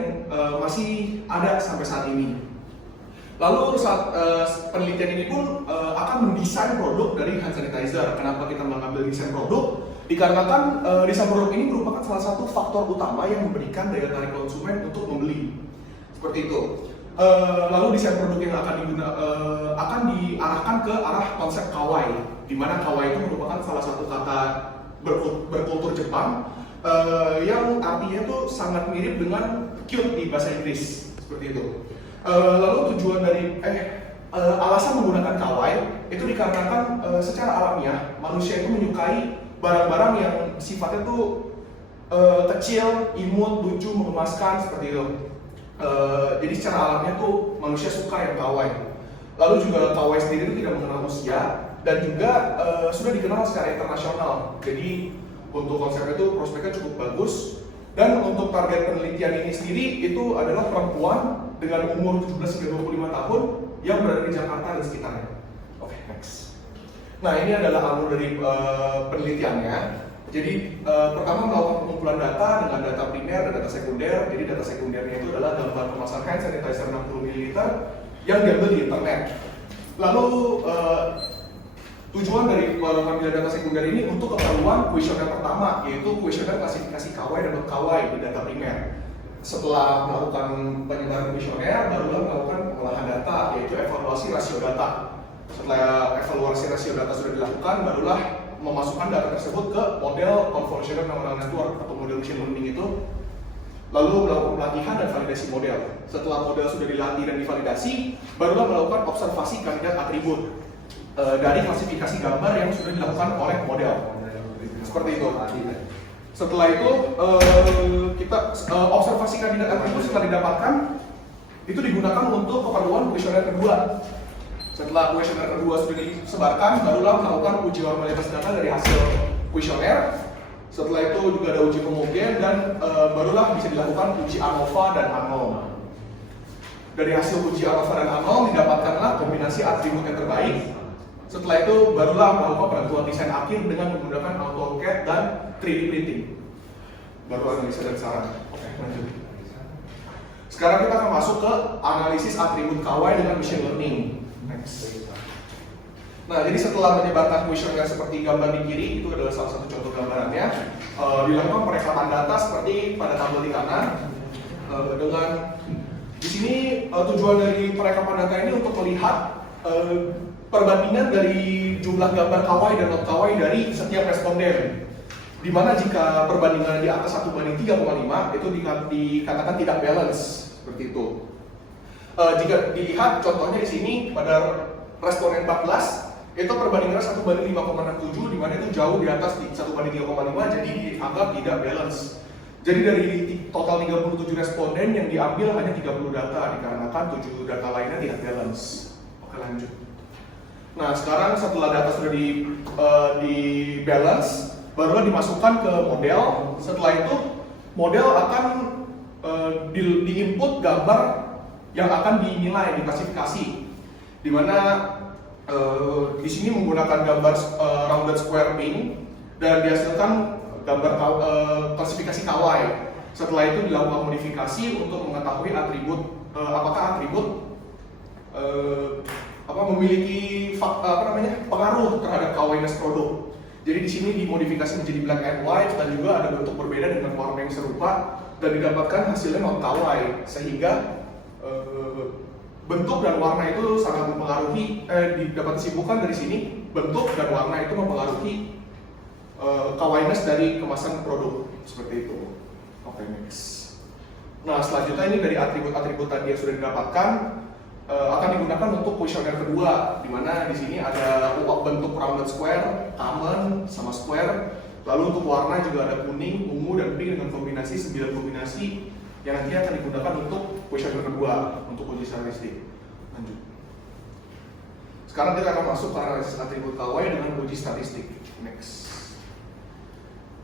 masih ada sampai saat ini. Lalu saat penelitian ini pun akan mendesain produk dari hand sanitizer. Kenapa kita mengambil desain produk? Dikarenakan desain produk ini merupakan salah satu faktor utama yang memberikan daya tarik konsumen untuk membeli. Seperti itu. Lalu desain produk yang akan diarahkan ke arah konsep kawaii, di mana kawaii itu merupakan salah satu kata berkultur Jepang yang artinya tuh sangat mirip dengan cute di bahasa Inggris. Seperti itu. Lalu tujuan dari alasan menggunakan kawaii itu dikarenakan secara alamiah manusia itu menyukai barang-barang yang sifatnya tuh kecil, imut, lucu, mengemaskan seperti itu. Jadi secara alamiah tuh manusia suka yang kawaii. Lalu juga kawaii sendiri itu tidak mengenal usia dan juga sudah dikenal secara internasional. Jadi untuk konsepnya itu prospeknya cukup bagus. Dan untuk target penelitian ini sendiri itu adalah perempuan dengan umur 17 hingga 25 tahun yang berada di Jakarta dan sekitarnya. Oke, next. Nah, ini adalah alur dari penelitiannya. Jadi pertama melakukan pengumpulan data dengan data primer dan data sekunder. Jadi data sekundernya itu adalah gambar kemasan hand sanitizer 60 ml yang diambil di internet. Lalu tujuan dari pengambilan data sekunder ini untuk keperluan kuesioner pertama, yaitu kuesioner klasifikasi KW dan KW di data primer. Setelah melakukan penyebaran kuesioner, barulah melakukan pengolahan data, yaitu evaluasi rasio data. Setelah evaluasi rasio data sudah dilakukan, barulah memasukkan data tersebut ke model convolutional neural network atau model machine learning itu, lalu melakukan pelatihan dan validasi model. Setelah model sudah dilatih dan divalidasi, barulah melakukan observasi kandidat atribut dari klasifikasi gambar yang sudah dilakukan oleh model. Seperti itu. Setelah itu kita observasi kandidat atribut setelah didapatkan itu digunakan untuk keperluan kuesioner kedua. Setelah kuesioner kedua sudah disebarkan, barulah melakukan uji normalitas data dari hasil kuesioner. Setelah itu juga ada uji homogen dan barulah bisa dilakukan uji ANOVA dan ANOM. Dari hasil uji ANOVA dan ANOM didapatkanlah kombinasi atribut yang terbaik. Setelah itu barulah melakukan penentuan desain akhir dengan menggunakan AutoCAD dan 3D printing. Baru analisa dan saran. Oke, lanjut. Sekarang kita akan masuk ke analisis atribut KW dengan machine learning. Next. Nah, jadi setelah menyebarkan kuesioner seperti gambar di kiri, itu adalah salah satu contoh gambarannya. Dilakukan perekaman data seperti pada tabel di kanan. Dengan di sini tujuan dari perekaman data ini untuk melihat perbandingan dari jumlah gambar kawaii dan non kawaii dari setiap responden. Di mana jika perbandingan di atas 1:3,5 itu dikatakan tidak balance seperti itu. Jika dilihat contohnya di sini pada responden 14 itu perbandingannya 1:5,67, di mana itu jauh di atas 1:3,5, jadi dianggap tidak balance. Jadi dari total 37 responden yang diambil hanya 30 data dikarenakan 7 data lainnya tidak balance. Oke, lanjut. Nah, sekarang setelah data sudah di balance, barulah dimasukkan ke model. Setelah itu model akan di-input gambar yang akan dinilai, diklasifikasi. Di mana di sini menggunakan gambar rounded square pin dan dihasilkan gambar klasifikasi kawaii. Setelah itu dilakukan modifikasi untuk mengetahui atribut apakah atribut memiliki pengaruh terhadap kawainess produk. Jadi di sini dimodifikasi menjadi black and white dan juga ada bentuk berbeda dengan warna yang serupa dan didapatkan hasilnya non kawai, sehingga bentuk dan warna itu sangat mempengaruhi, dapat disimpulkan dari sini bentuk dan warna itu mempengaruhi kawainess dari kemasan produk, seperti itu. Oke, next. Nah, selanjutnya ini dari atribut-atribut tadi yang sudah didapatkan akan digunakan untuk kuesioner kedua, di mana di sini ada bentuk rounded square, common, sama square. Lalu untuk warna juga ada kuning, ungu, dan pink dengan kombinasi 9 kombinasi yang nanti akan digunakan untuk kuesioner kedua untuk uji statistik. Lanjut. Sekarang kita akan masuk ke analisis atribut kawai dengan uji statistik. Next.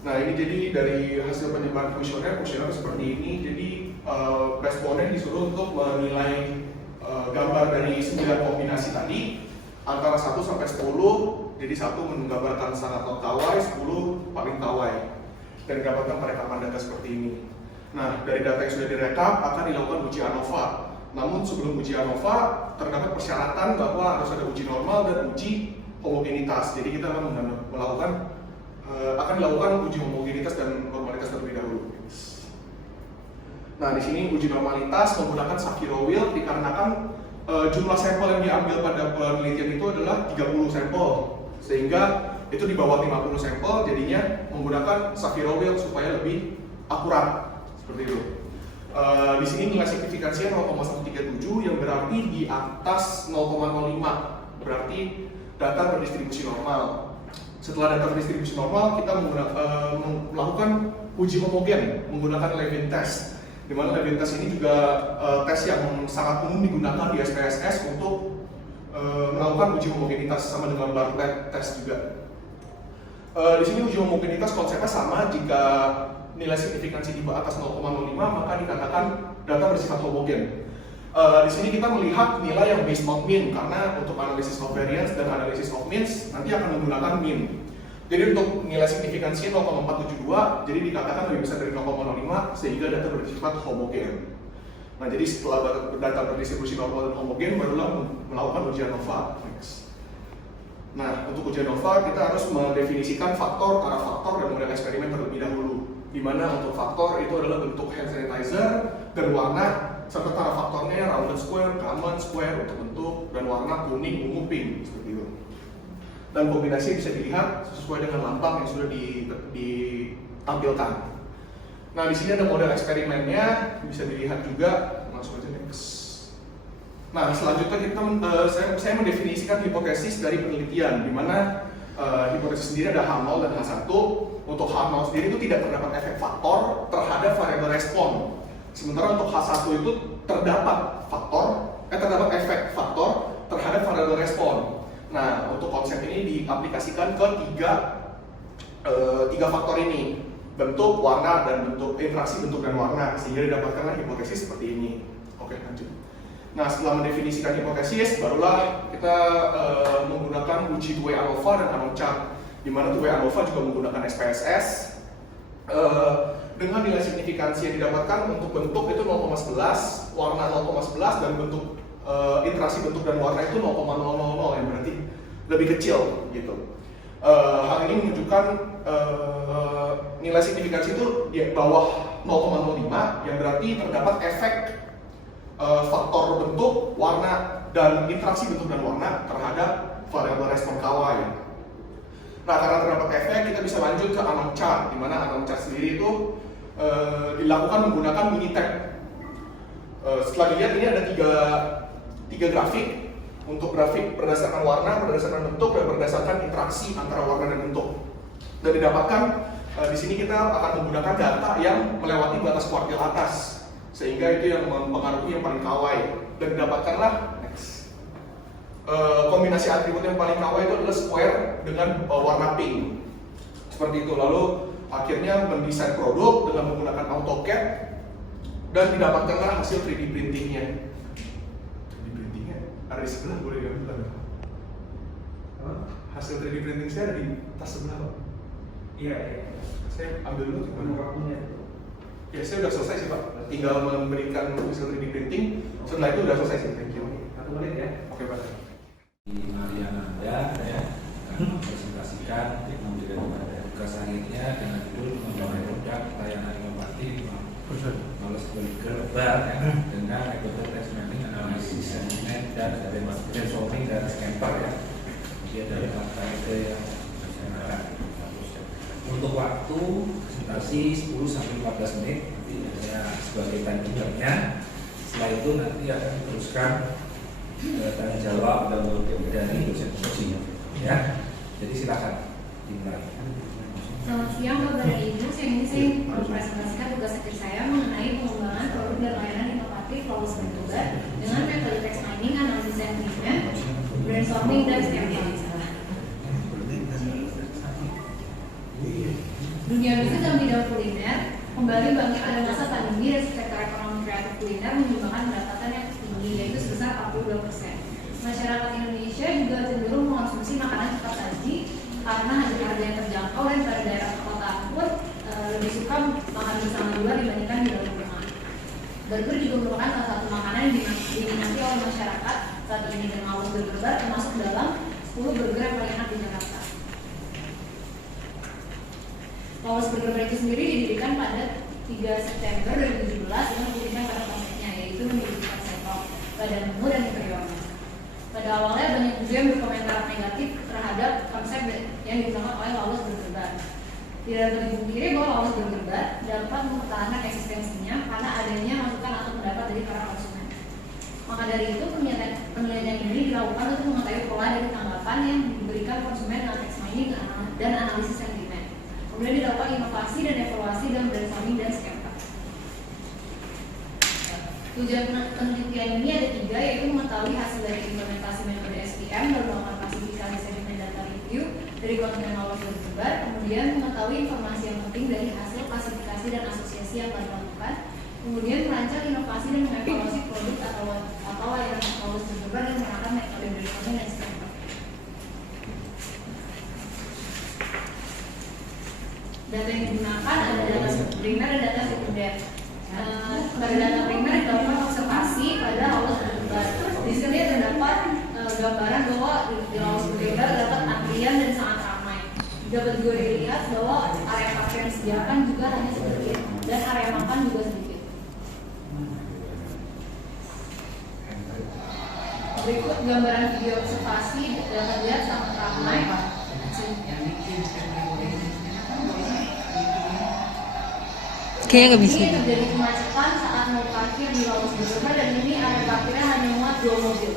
Nah, ini jadi dari hasil penyebaran kuesioner seperti ini. Jadi responden disuruh untuk menilai gambar dari 9 kombinasi tadi antara 1 sampai 10. Jadi 1 menggambarkan sangat non kawai, 10 paling kawai, dan didapatkan perekaman data seperti ini. Nah, dari data yang sudah direkap akan dilakukan uji ANOVA. Namun sebelum uji ANOVA terdapat persyaratan bahwa harus ada uji normal dan uji homogenitas. Jadi kita akan dilakukan uji homogenitas dan normalitas terlebih dahulu. Nah, di sini uji normalitas menggunakan Shapiro wheel dikarenakan jumlah sampel yang diambil pada penelitian itu adalah 30 sampel, sehingga itu di bawah 50 sampel, jadinya menggunakan Shapiro wheel supaya lebih akurat, seperti itu. Di sini nilai signifikansinya 0,137 yang berarti di atas 0,05, berarti data berdistribusi normal. Setelah data berdistribusi normal, kita melakukan uji homogen menggunakan Levin test, di mana Levin test ini juga tes yang sangat umum digunakan di SPSS untuk melakukan uji homogenitas sama dengan Bartlett test juga. Di sini uji homogenitas konsepnya sama, jika nilai signifikansi di atas 0,05 maka dikatakan data bersifat homogen. Di sini kita melihat nilai yang based on mean, karena untuk analisis of variance dan analisis of means nanti akan menggunakan mean. Jadi untuk nilai signifikansi 0,472, jadi dikatakan lebih besar dari 0,05 sehingga data bersifat homogen. Nah, jadi setelah data berdistribusi normal dan homogen, barulah melakukan ujian ANOVA. Nah, untuk ujian ANOVA kita harus mendefinisikan faktor, arah faktor, dan model eksperimen terlebih dahulu. Di mana untuk faktor itu adalah bentuk hand sanitizer dan warna, serta arah faktornya rounded square, common square untuk bentuk, dan warna kuning, ungu, pink, seperti itu. Dan kombinasi bisa dilihat sesuai dengan lambang yang sudah ditampilkan. Nah, di sini ada model eksperimennya, bisa dilihat juga. Langsung aja next. Nah, selanjutnya saya mendefinisikan hipotesis dari penelitian, di mana hipotesis sendiri ada H0 dan H1. Untuk H0 sendiri itu tidak terdapat efek faktor terhadap variabel respon. Sementara untuk H1 itu terdapat efek faktor terhadap variabel respon. Nah, untuk konsep ini diaplikasikan ke tiga faktor ini, bentuk, warna, dan interaksi bentuk dan warna, sehingga didapatkanlah hipotesis seperti ini. Oke, lanjut. Nah, setelah mendefinisikan hipotesis, barulah kita menggunakan uji two-way ANOVA dan ANOCHART, di mana two-way ANOVA juga menggunakan SPSS dengan nilai signifikansi yang didapatkan untuk bentuk itu 0,11, warna 0,11, dan bentuk interaksi bentuk dan warna itu 0,000, yang berarti lebih kecil gitu. Hal ini menunjukkan nilai signifikansi itu di bawah 0,05, yang berarti terdapat efek faktor bentuk, warna, dan interaksi bentuk dan warna terhadap variabel respon kawai. Nah, karena terdapat efek, kita bisa lanjut ke ANOCHART, di mana ANOCHART sendiri itu dilakukan menggunakan Minitab. Setelah dilihat, ini ada tiga grafik. Untuk grafik berdasarkan warna, berdasarkan bentuk, dan berdasarkan interaksi antara warna dan bentuk. Dan didapatkan di sini kita akan menggunakan data yang melewati batas kuartil atas, sehingga itu yang mempengaruhi yang paling kawai. Dan didapatkanlah kombinasi atribut yang paling kawai itu adalah square dengan warna pink, seperti itu. Lalu akhirnya mendesain produk dengan menggunakan AutoCAD, dan didapatkanlah hasil 3D printingnya. Ada di sebelah, boleh diambil kan? Hasil 3D printing saya ada di tas sebelah, Pak. Iya. Saya ambil dulu gimana? Waktunya. Ya, saya udah selesai sih, Pak. Tinggal memberikan hasil 3D printing. Setelah itu udah selesai sih. Thank you. 1 menit ya. Oke, Pak. Di Mariananda ya akan mempresentasikan teknologi daripada tugas akhirnya dengan judul membawa produk layanan inovatif dan ada brainstorming dan camper ya. Kemudian dari KIT yang dilaksanakan. Untuk waktu presentasi 10 sampai 15 menit nanti hanya sebagai timernya. Setelah itu nanti akan diteruskan tanya jawab dari dosen-dosen ya. Jadi silakan dimulai. Selamat siang Bapak dan Ibu, siang ini saya mempresentasikan tugas akhir saya mengenai pengembangan produk dan layanan inovatif lulus bertobat dengan metode text mining, analisis sentimen, brainstorming, dan scamping. Dunia bisnis dalam bidang kuliner kembali bangkit pada masa pandemi dan sektor ekonomi kreatif kuliner menyumbangkan pendapatan yang tinggi, yaitu sebesar 42%. Masyarakat Indonesia juga cenderung mengonsumsi makanan cepat saji karena harga yang terjangkau, dan pada daerah perkotaan pun lebih suka makan bersama luar dibandingkan di dalam rumah. Burger juga merupakan salah satu makanan yang diminati oleh masyarakat saat ini, dan Lawless Burger termasuk dalam 10 burger yang paling enak di Jakarta. Lawless Burger itu sendiri didirikan pada 3 September 2017 dengan didirikan pada konsepnya, yaitu memiliki konsep pada menu dan interiornya. Pada awalnya banyak juga yang berkomentar negatif terhadap konsep yang digunakan oleh Lawless Burger. Tidak dapat dipungkiri bahwa Lawless Burger dapat mempertahankan eksistensinya karena adanya masukan atau pendapat dari para konsumen. Maka dari itu penelitian ini dilakukan untuk mengetahui pola dari tanggapan yang diberikan konsumen dengan text mining dan analisis sentimen. Kemudian dilakukan inovasi dan evaluasi dalam brainstorming dan scamping. Tujuan penelitian ini ada 3, yaitu mengetahui hasil dari implementasi metode SPM dan melakukan klasifikasi sedimen data review dari konten Lawless Burger, kemudian mengetahui informasi yang penting dari hasil klasifikasi dan asosiasi yang telah dilakukan, kemudian merancang inovasi dan mengevaluasi produk atau layanan Lawless Burger dan menggunakan metode brainstorming dan scamping. Data yang digunakan ada data primer dan data sekunder. Pada data primer dilakukan observasi pada Lawless Burger. Di sini terdapat gambaran bahwa di Lawless Burger terdapat antrian dan sangat ramai. Dapat juga dilihat bahwa area parkir yang disediakan juga hanya sedikit dan area makan juga sedikit. Berikut gambaran video observasi dapat dilihat sangat ramai. Kayaknya nggak bisa. Ini terjadi kemacetan saat mau parkir di Lawless Burger, dan ini area parkirnya hanya muat 2 mobil.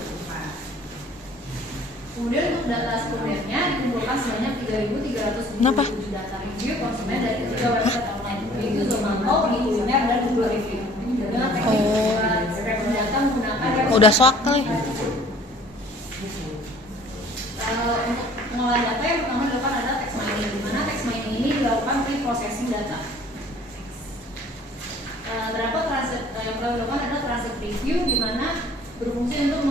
Kemudian untuk data sekundernya dikumpulkan sebanyak 3.377 data review konsumen dari 3 website online, yaitu Zomato, Kuliner, dan Google Review. Dengan teknik scraping data menggunakan Udah soak kali. untuk pengolahan data yang pertama dilakukan adalah text mining, di mana text mining ini dilakukan pre-processing data. Terdapat yang perlu dilakukan adalah translate review, di mana berfungsi untuk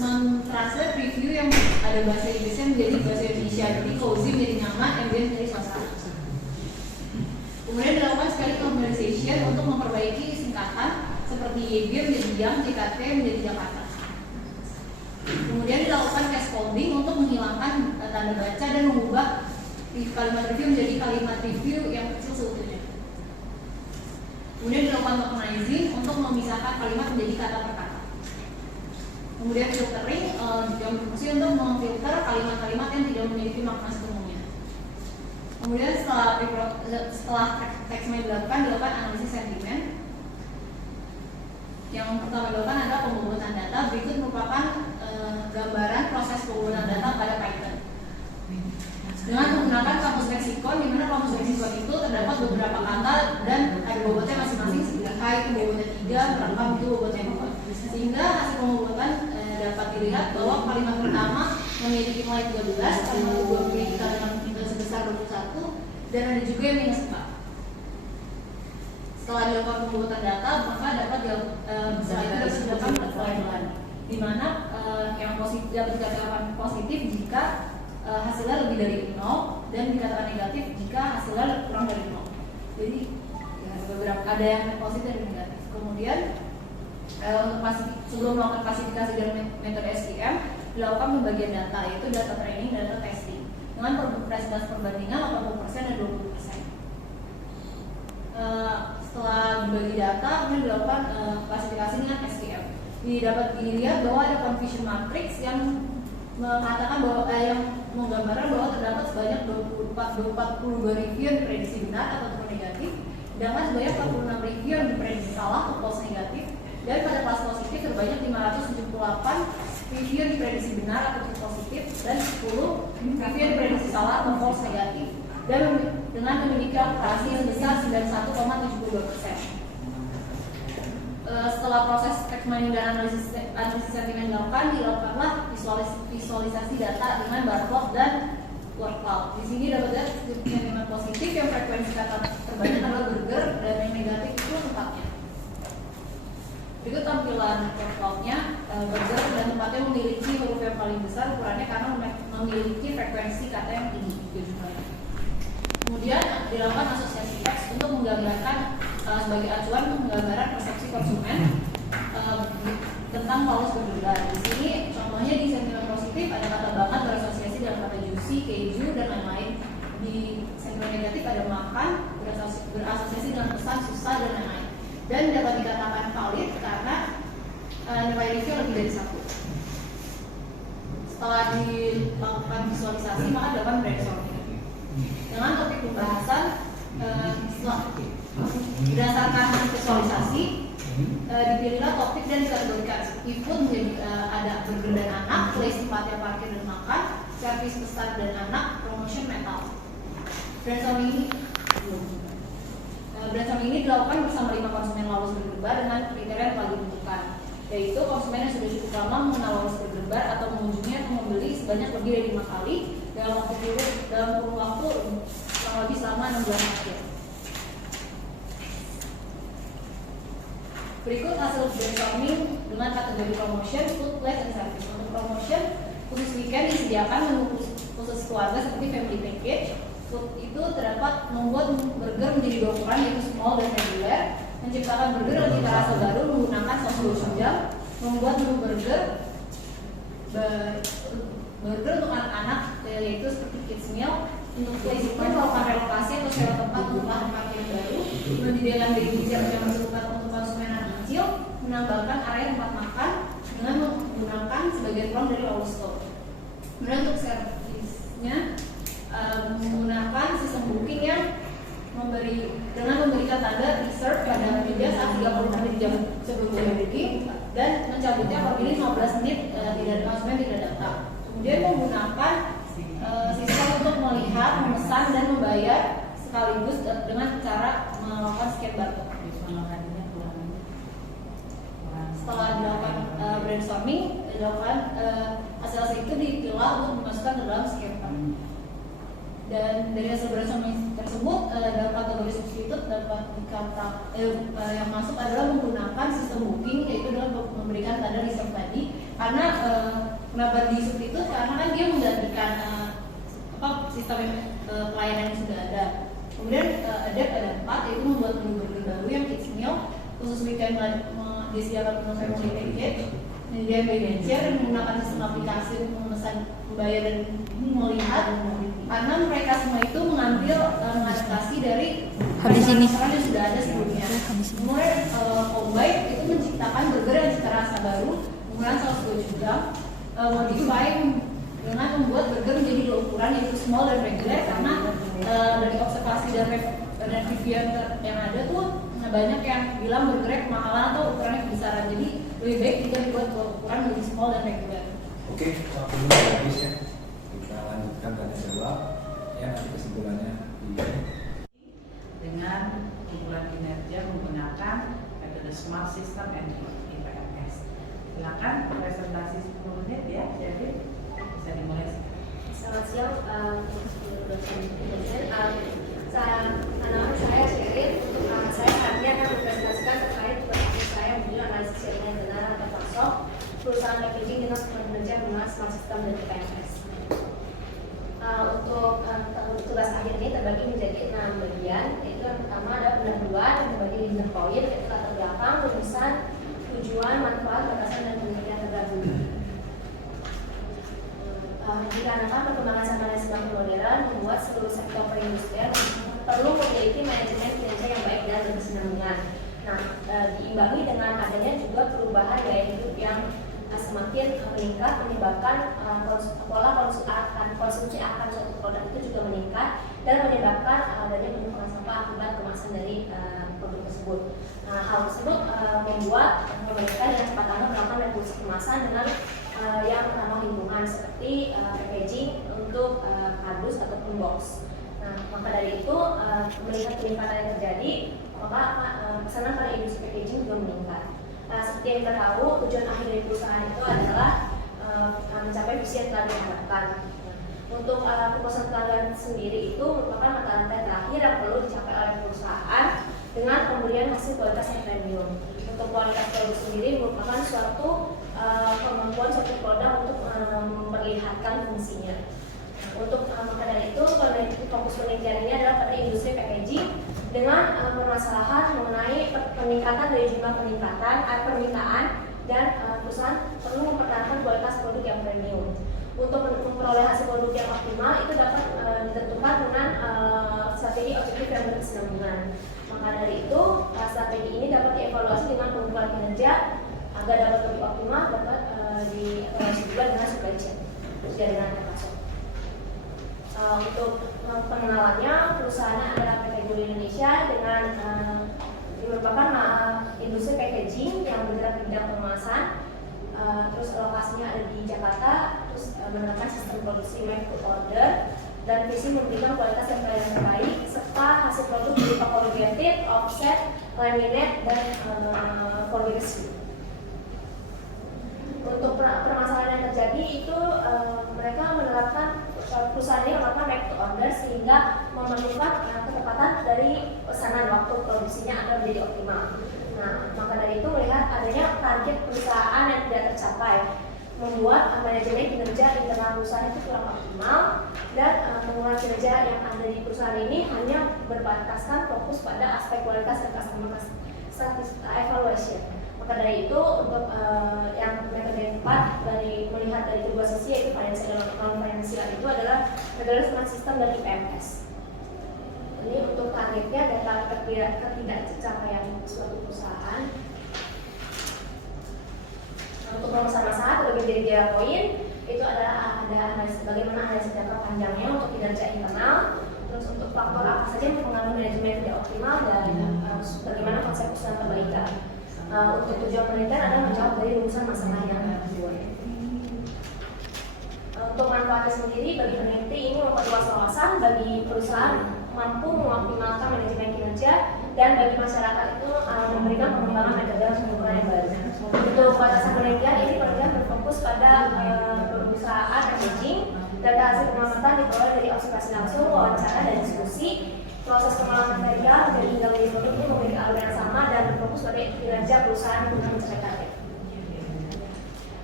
mentranslate review yang ada bahasa Inggrisnya menjadi bahasa Indonesia, jadi cozy menjadi nyaman, ambient menjadi suasana. Kemudian dilakukan sekali conversation untuk memperbaiki singkatan seperti YG menjadi Yang, JKT menjadi Jakarta. Kemudian dilakukan case folding untuk menghilangkan tanda baca dan mengubah kalimat review menjadi kalimat review yang kecil seutuhnya. Kemudian dilakukan tokenizing untuk memisahkan kalimat menjadi kata per kata. Kemudian filtering yang berfungsi untuk memfilter kalimat-kalimat yang tidak memiliki makna sepenuhnya. Kemudian setelah text mining dilakukan analisis sentimen. Yang pertama dilakukan adalah pembobotan data. Berikut merupakan gambaran proses pembobotan data pada Python dengan menggunakan kamus leksikon, di mana kamus leksikon itu terdapat beberapa kata dan ada bobotnya masing-masing. Sebagai itu bobotnya 3, merangkap itu bobotnya 4. Sehingga hasil pembobotan dapat dilihat bahwa kalimat pertama memiliki nilai 13, kalimat kedua memiliki kalimat nilai sebesar 21, dan ada juga yang minus 4. Setelah dilakukan pembobotan data, maka dapat dilakukan penilaian, di mana yang positif dapat dikatakan positif jika hasilnya lebih dari 0 dan dikatakan negatif jika hasilnya kurang dari 0. Jadi ya, ada yang positif dan negatif. Kemudian sebelum melakukan klasifikasi dengan metode SPM, dilakukan pembagian data, yaitu data training dan data testing dengan presentasi perbandingan 80% dan 20%. Setelah dibagi data, kemudian dilakukan klasifikasi dengan SPM. dapat dilihat bahwa ada confusion matrix yang mengatakan bahwa yang menggambarkan bahwa terdapat sebanyak 42 review yang diprediksi benar atau negatif, sedangkan sebanyak 46 review yang diprediksi salah atau false negatif, dan pada kelas positif terbanyak 578 review yang diprediksi benar atau true positif dan 10 review yang diprediksi salah atau false negatif, dan dengan memiliki akurasi yang sebesar 91,72%. Setelah proses text mining dan analisis sentimen dilakukanlah visualisasi data dengan bar plot dan word cloud. Di sini dapat lihat sentimen positif yang frekuensi kata terbanyak adalah burger dan yang negatif itu tempatnya. Berikut tampilan word cloud-nya. Burger dan tempatnya memiliki huruf yang paling besar ukurannya karena memiliki frekuensi kata yang tinggi. Kemudian dilakukan asosiasi teks untuk menggambarkan sebagai acuan penggambaran persepsi konsumen tentang Paulus bergelar. Di sini contohnya di sentimen positif ada kata banget berasosiasi dengan kata juicy, keju dan lain-lain. Di sentimen negatif ada makan berasosiasi dengan pesan, susah dan lain-lain. Dan dapat dikatakan valid karena nilai review lebih dari 1. Setelah dilakukan visualisasi maka dilakukan brainstorming. Dengan topik pembahasan berdasarkan visualisasi dipilihlah topik dan dikategorikan. Input menjadi ada burger dan anak, place tempatnya parkir dan makan, servis pesan dan anak, promotion metal. Brainstorming ini dilakukan bersama 5 konsumen Lawless berdebar dengan kriteria yang telah ditentukan, yaitu konsumen yang sudah cukup lama mengenal Lawless berdebar atau mengunjungi atau membeli sebanyak lebih dari 5 kali dalam kurun waktu kurang lebih selama 6 bulan terakhir. Berikut hasil brainstorming dengan kategori promotion, food, place, dan service. Untuk promotion, khusus weekend disediakan menu khusus keluarga seperti family package. Food itu terdapat membuat burger menjadi 2 ukuran yaitu small dan regular, menciptakan burger dengan cita rasa baru menggunakan saus gochujang, membuat menu burger untuk anak-anak yaitu seperti kids meal. Untuk place itu melakukan relokasi atau sewa tempat untuk lahan parkir baru, menyediakan babysitter yang berkebutuhan untuk konsumen anak kecil, menambahkan area tempat makan dengan menggunakan sebagian ruang dari Lawless Store. Kemudian untuk servisnya menggunakan sistem booking yang memberikan tanda reserve pada meja saat 30 menit sebelum booking dan mencabutnya apabila 15 menit konsumen tidak datang. Kemudian menggunakan sistem untuk melihat, memesan dan membayar sekaligus dengan cara melakukan scan barcode. Setelah dilakukan brainstorming, hasil-hasil itu dipilah untuk dimasukkan ke dalam scanner. Dan dari hasil brainstorming tersebut dalam kategori substitut dapat dikata yang masuk adalah menggunakan sistem booking, yaitu dalam memberikan tanda reserve tadi. Karena kenapa di substitut? Karena kan dia menggantikan sistem pelayanan yang sudah ada. Kemudian ada 4, yaitu membuat menu burger baru yang kids meal khusus weekend disediakan menu family package, menyediakan babysitter dan menggunakan sistem aplikasi untuk memesan, membayar dan melihat. Karena mereka semua itu mengambil adaptasi dari restoran yang sudah ada sebelumnya. Kemudian Combine itu menciptakan burger yang cita rasa baru menggunakan saus gochujang, modify dengan membuat burger menjadi 2 ukuran yaitu small dan regular karena dari observasi dan review yang ada tuh banyak yang bilang burgernya kemahalan atau ukurannya kebesaran, jadi lebih baik jika dibuat 2 ukuran lebih small dan regular. Oke, waktunya habis ya. Kita lanjutkan tanya jawab. Ya, nanti kesimpulannya dengan kumpulan kinerja menggunakan metode Smart System and IPMS. Silakan presentasi 10 menit ya, jadi bisa dimulai. Selamat siang, saya Sherin. Untuk anak saya hari ini akan mempresentasikan terkait proyek saya mengenai analisis jaringan benar atau PASOK perusahaan packaging dinas kinerja menggunakan Smart System dan IPMS. Untuk tugas akhir ini terbagi menjadi 6 bagian, yaitu yang pertama ada pendahuluan yang terbagi di 6 poin, yaitu latar belakang, rumusan, tujuan, manfaat, batasan, dan pengertian tergabung. Dikarenakan perkembangan zaman yang semakin modern membuat seluruh sektor perindustrian perlu memiliki manajemen kinerja yang baik dan berkesinambungan. Nah, diimbangi dengan adanya juga perubahan gaya hidup yang semakin meningkat, menyebabkan pola konsumsi akan suatu produk itu juga meningkat dan menyebabkan adanya penumpukan sampah akibat kemasan dari produk tersebut. Nah, hal tersebut membuat mereka dengan cepat melakukan revolusi kemasan dengan yang ramah lingkungan seperti packaging untuk kardus ataupun box. Nah, maka dari itu melihat peningkatan yang terjadi, maka pesanan pada industri packaging juga meningkat. Seperti yang kita tahu, tujuan akhir dari perusahaan itu adalah mencapai visi yang telah diharapkan. Untuk kepuasan pelanggan sendiri itu merupakan mata rantai terakhir yang perlu dicapai oleh perusahaan dengan pemberian hasil kualitas yang premium. Untuk kualitas produk sendiri merupakan suatu kemampuan suatu produk untuk memperlihatkan fungsinya. Untuk maka dari itu fokus penelitian ini adalah pada industri packaging dengan permasalahan mengenai peningkatan dari jumlah permintaan dan perusahaan perlu mempertahankan kualitas produk yang premium. Untuk memperoleh hasil produk yang optimal itu dapat ditentukan dengan strategi objektif yang berkesinambungan. Maka dari itu strategi ini dapat dievaluasi dengan pengumpulan kinerja agar dapat lebih optimal, dapat dievaluasi juga dengan supply chain jaringan termasuk. Untuk pengenalannya, perusahaannya adalah PT Guru Indonesia dengan merupakan industri packaging yang bergerak di bidang pengemasan. Terus lokasinya ada di Jakarta, terus menerapkan sistem produksi make to order dan visi memberikan kualitas yang terbaik serta hasil produk berupa corrugated, offset, laminate dan corrugated. Untuk permasalahan yang terjadi itu mereka menerapkan perusahaan ini melakukan make to order sehingga memerlukan ketepatan dari pesanan waktu produksinya agar menjadi optimal. Nah, maka dari itu melihat adanya target perusahaan yang tidak tercapai membuat manajemen kinerja internal perusahaan itu kurang optimal dan pengurangan kinerja yang ada di perusahaan ini hanya berbataskan fokus pada aspek kualitas dan customer evaluation. Maka dari itu untuk yang metode yang tepat dari melihat dari kedua sisi yaitu financial dan non financial itu adalah metode smart system dan IPMS. Ini untuk targetnya data ketidakcapaian suatu perusahaan. Untuk masalah terlebih dari data poin itu adalah ada bagaimana analisis jangka panjangnya untuk kinerja internal, terus untuk faktor apa saja yang mempengaruhi manajemen tidak optimal dan bagaimana konsep usaha perbaikan. Untuk tujuan penelitian adalah menjawab dari rumusan masalah yang dibuat. Untuk manfaatnya sendiri bagi peneliti ini memperluas wawasan bagi perusahaan mampu mengoptimalkan manajemen kinerja dan bagi masyarakat itu memberikan pengembangan metode pengukuran yang baru. Untuk batasan penelitian ini penelitian berfokus pada perusahaan packaging dan hasil pengamatan diperoleh dari observasi langsung, wawancara dan diskusi. Proses pengalaman mereka dari hingga menjadi produk itu memiliki alur yang sama dan berfokus pada kinerja perusahaan untuk mencapai target.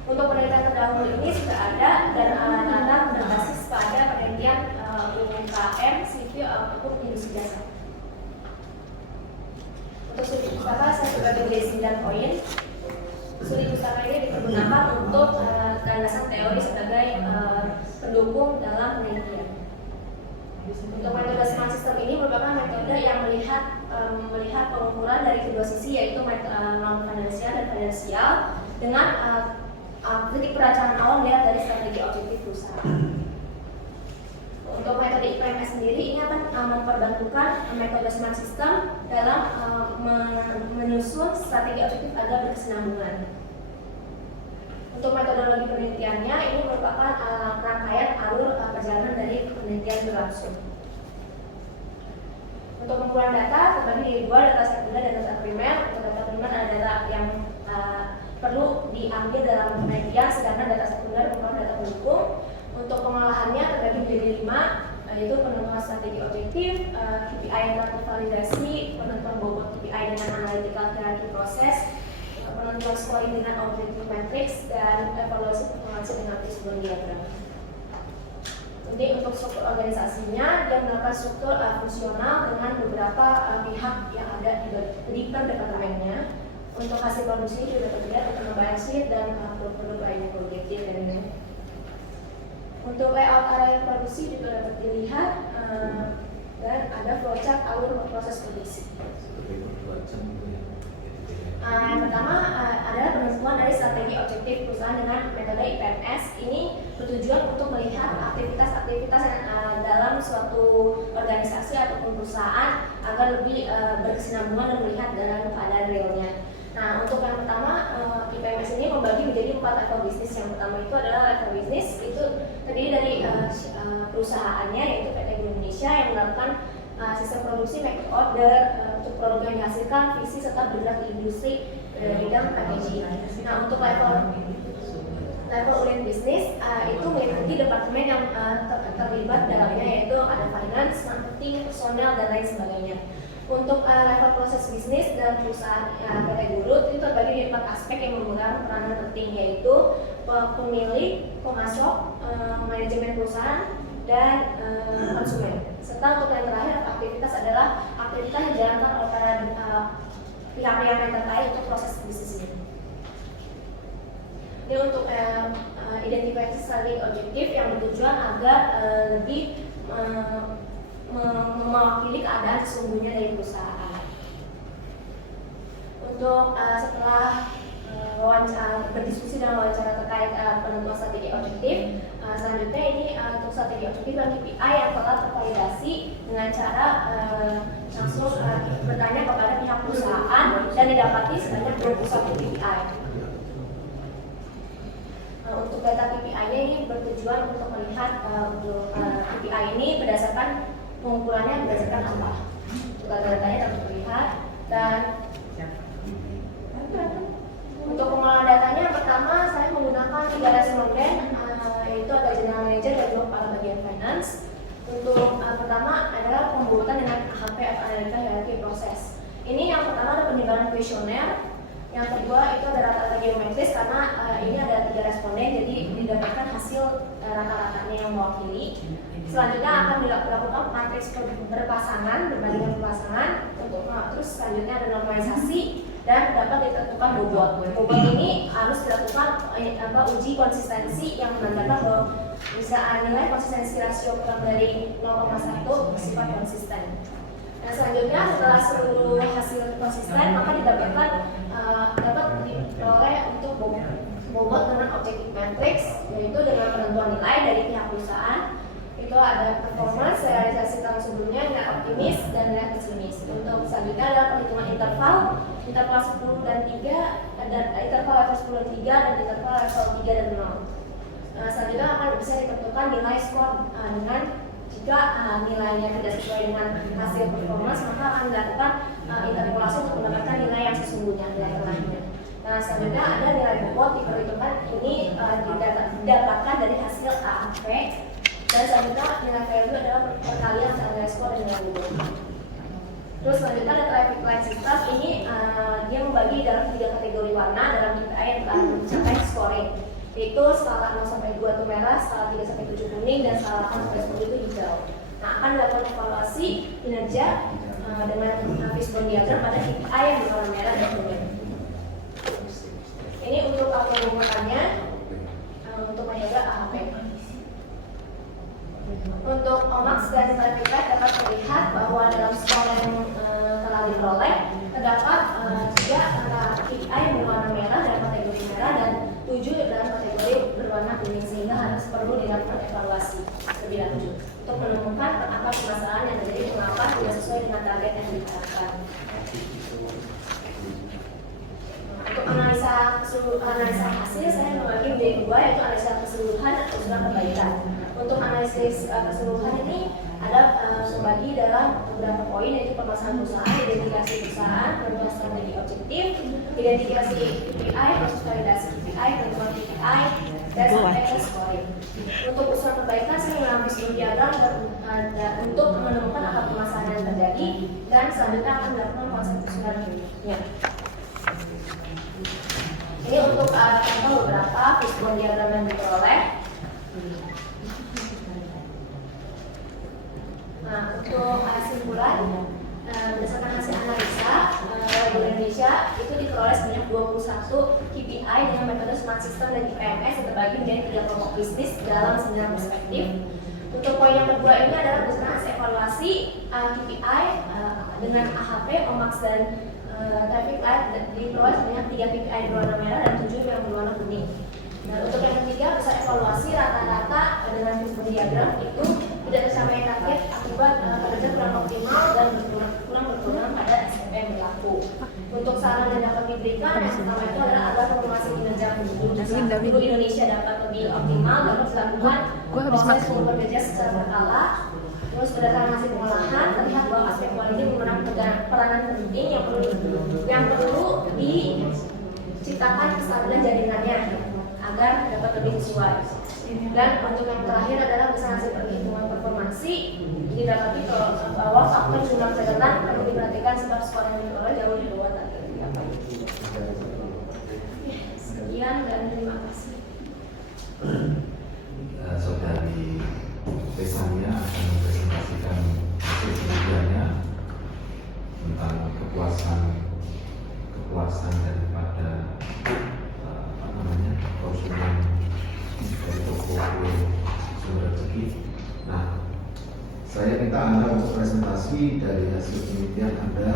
Untuk penelitian terdahulu ini sudah ada dan alat-alat berbasis pada penelitian UMKM, sipil ataupun industri jasa. Untuk studi pustaka saya sudah beri 9 poin. Studi pustaka ini dipergunakan untuk landasan teori sebagai pendukung dalam penelitian. Untuk metode smart system ini merupakan metode yang melihat pengukuran dari kedua sisi yaitu non finansial dan finansial dengan titik perancangan awal melihat dari strategi objektif perusahaan. Untuk metode IPMS sendiri ini akan memperbantukan metode smart system dalam menyusun strategi objektif agar berkesinambungan. Untuk metodologi penelitiannya ini merupakan rangkaian alur perjalanan dari penelitian berlangsung. Untuk pengumpulan data terbagi di dua, data sekunder dan data primer. Untuk data primer adalah data yang perlu diambil dalam penelitian, sedangkan data sekunder merupakan data pendukung. Untuk pengolahannya terbagi menjadi 5, yaitu penentuan strategi objektif, KPI yang telah tervalidasi, penentuan bobot KPI dengan analytical hierarchy proses, penentuan scoring dengan objective matrix, dan evaluasi performansi dengan fishbone diagram. Jadi untuk struktur organisasinya, dia melakukan struktur fungsional dengan beberapa pihak yang ada di per departemennya. Untuk hasil produksi juga dapat dilihat untuk membayar sheet dan produk lainnya produktif dan lain-lain. Untuk layout area produksi juga dapat dilihat dan ada flowchart alur proses produksi. Yang pertama adalah penentuan dari strategi objektif perusahaan dengan metode IPMS. Ini bertujuan untuk melihat aktivitas-aktivitas yang dalam suatu organisasi ataupun perusahaan agar lebih berkesinambungan dan melihat dalam keadaan realnya. Nah, untuk yang pertama, IPMS ini membagi menjadi 4 level bisnis. Yang pertama itu adalah level bisnis, itu terdiri dari perusahaannya, yaitu PT Indonesia yang melakukan sistem produksi make to order untuk produk yang dihasilkan, visi serta bergerak di industri bidang packaging. Nah, untuk level unit bisnis itu meliputi departemen yang terlibat dalamnya, yaitu ada finance, marketing, personel, dan lain sebagainya. Untuk level proses bisnis dan perusahaan PT Gurut itu terbagi di 4 aspek yang memegang peranan penting, yaitu pemilik, pemasok, manajemen perusahaan, dan konsumen. Serta untuk yang terakhir aktivitas adalah aktivitas yang dijalankan oleh para pihak-pihak yang terkait untuk proses bisnis ini. Ini untuk identifikasi strategi objektif yang bertujuan agar lebih mewakili keadaan sesungguhnya dari perusahaan. Untuk setelah berdiskusi dan wawancara terkait penentuan strategi objektif, selanjutnya ini untuk strategi objektif dan KPI yang telah tervalidasi dengan cara langsung bertanya kepada pihak perusahaan dan didapati sebanyak 21 KPI. Untuk data KPI-nya ini bertujuan untuk melihat KPI ini berdasarkan pengumpulannya berdasarkan apa. Data-datanya dapat terlihat. Dan untuk pengelolaan datanya, yang pertama saya menggunakan 3 responden, yaitu ada general manager dan juga kepala bagian finance. Untuk pertama adalah pembuatan dengan AHP atau analisa hierarki proses. Ini yang pertama ada penimbangan kuesioner. Yang kedua itu ada rata-rata geometris, karena ini ada 3 responden, jadi didapatkan hasil rata-ratanya yang mewakili. Selanjutnya akan dilakukan matriks berpasangan, berbandingan berpasangan. Terus selanjutnya ada normalisasi dan dapat ditentukan bobot. Bobot ini harus dilakukan uji konsistensi yang menandakan bahwa bisa nilai konsistensi rasio kurang dari 0,1 bersifat konsisten. Nah, selanjutnya setelah seluruh hasil konsisten maka didapatkan dapat diperoleh untuk bobot dengan objektif matrix, yaitu dengan penentuan nilai dari pihak perusahaan. Itu ada performance, realisasi tahun sebelumnya, nilai optimis, dan nilai pesimis. Untuk selanjutnya adalah perhitungan interval 10 dan 3, dan interval level 10 dan 3, dan interval level 3 dan 0. Selanjutnya akan bisa ditentukan nilai skor dengan jika nilainya tidak sesuai dengan hasil performance, maka akan dilakukan interpolasi untuk mendapatkan nilai yang sesungguhnya, nilai tengahnya. Nah, selanjutnya ada nilai bobot diperhitungkan, ini didapatkan dari hasil AAP. Dan selanjutnya nilai value adalah perkalian antara nilai skor dan nilai bobot. Terus selanjutnya ada traffic light system, ini dia membagi dalam 3 kategori warna dalam KPI yang telah mencapai scoring, yaitu skala 0 sampai 2 itu merah, skala 3 sampai 7 kuning, dan skala 8 sampai 10 itu hijau. Nah, akan dilakukan evaluasi kinerja dengan fishbone diagram pada KPI yang berwarna merah dan kuning. Ini untuk pengumumannya untuk metode AHP. Untuk OMAX dan sertifikat dapat terlihat bahwa dalam skor yang telah diperoleh terdapat 3 KPI yang berwarna merah dalam kategori merah dan 7 dalam kategori berwarna kuning, sehingga harus perlu dilakukan evaluasi lebih lanjut untuk menemukan apa permasalahan yang terjadi, mengapa tidak sesuai dengan target yang diharapkan. Untuk analisa hasil saya membagi menjadi 2, yaitu analisa keseluruhan dan usulan perbaikan. Untuk analisis keseluruhan ini ada membagi dalam beberapa poin, yaitu permasalahan perusahaan, identifikasi perusahaan, penentuan strategi objektif, identifikasi KPI, proses validasi KPI, penentuan KPI, dan sampai ke scoring. Untuk usulan perbaikan saya mengambil studi diagram untuk menemukan apa permasalahan yang terjadi, dan selanjutnya akan dilakukan konsep usulan berikutnya. Ini untuk contoh beberapa fishbone diagram yang diperoleh. Nah, untuk kesimpulan berdasarkan hasil analisa di Indonesia itu diperoleh sebanyak 21 KPI dengan metode smart system dan IPMS yang terbagi menjadi 3 kelompok bisnis dalam 9 perspektif. Untuk poin yang kedua ini adalah berdasarkan hasil evaluasi KPI dengan AHP, OMAX, dan traffic light diperluas sebanyak 3 PPI berwarna merah dan 7 yang berwarna kuning. Nah, untuk yang ketiga, besar evaluasi rata-rata dengan Fishbone diagram itu tidak tercapai target akibat kerja kurang optimal dan kurang berkenan pada SPP yang berlaku. Untuk saran yang dapat diberikan, yang pertama itu adalah agar formasi kinerja guru Indonesia dapat lebih optimal, dapat dilakukan proses guru bekerja secara berkala. Terus berdasarkan hasil pengolahan, terlihat bahwa aspek quality memeran peranan penting yang perlu diciptakan kestabilan jaringannya agar dapat lebih sesuai. Dan untuk yang terakhir adalah berdasarkan hasil perhitungan performansi, didapati bahwa faktor jumlah catatan perlu diperhatikan sebab skor yang diperoleh jauh di bawah target. Sekian dan terima kasih. Saudari Tesania akan mempresentasikan hasil penelitiannya tentang kepuasan daripada konsumen dari toko sumber rezeki. Nah, saya minta Anda untuk presentasi dari hasil penelitian Anda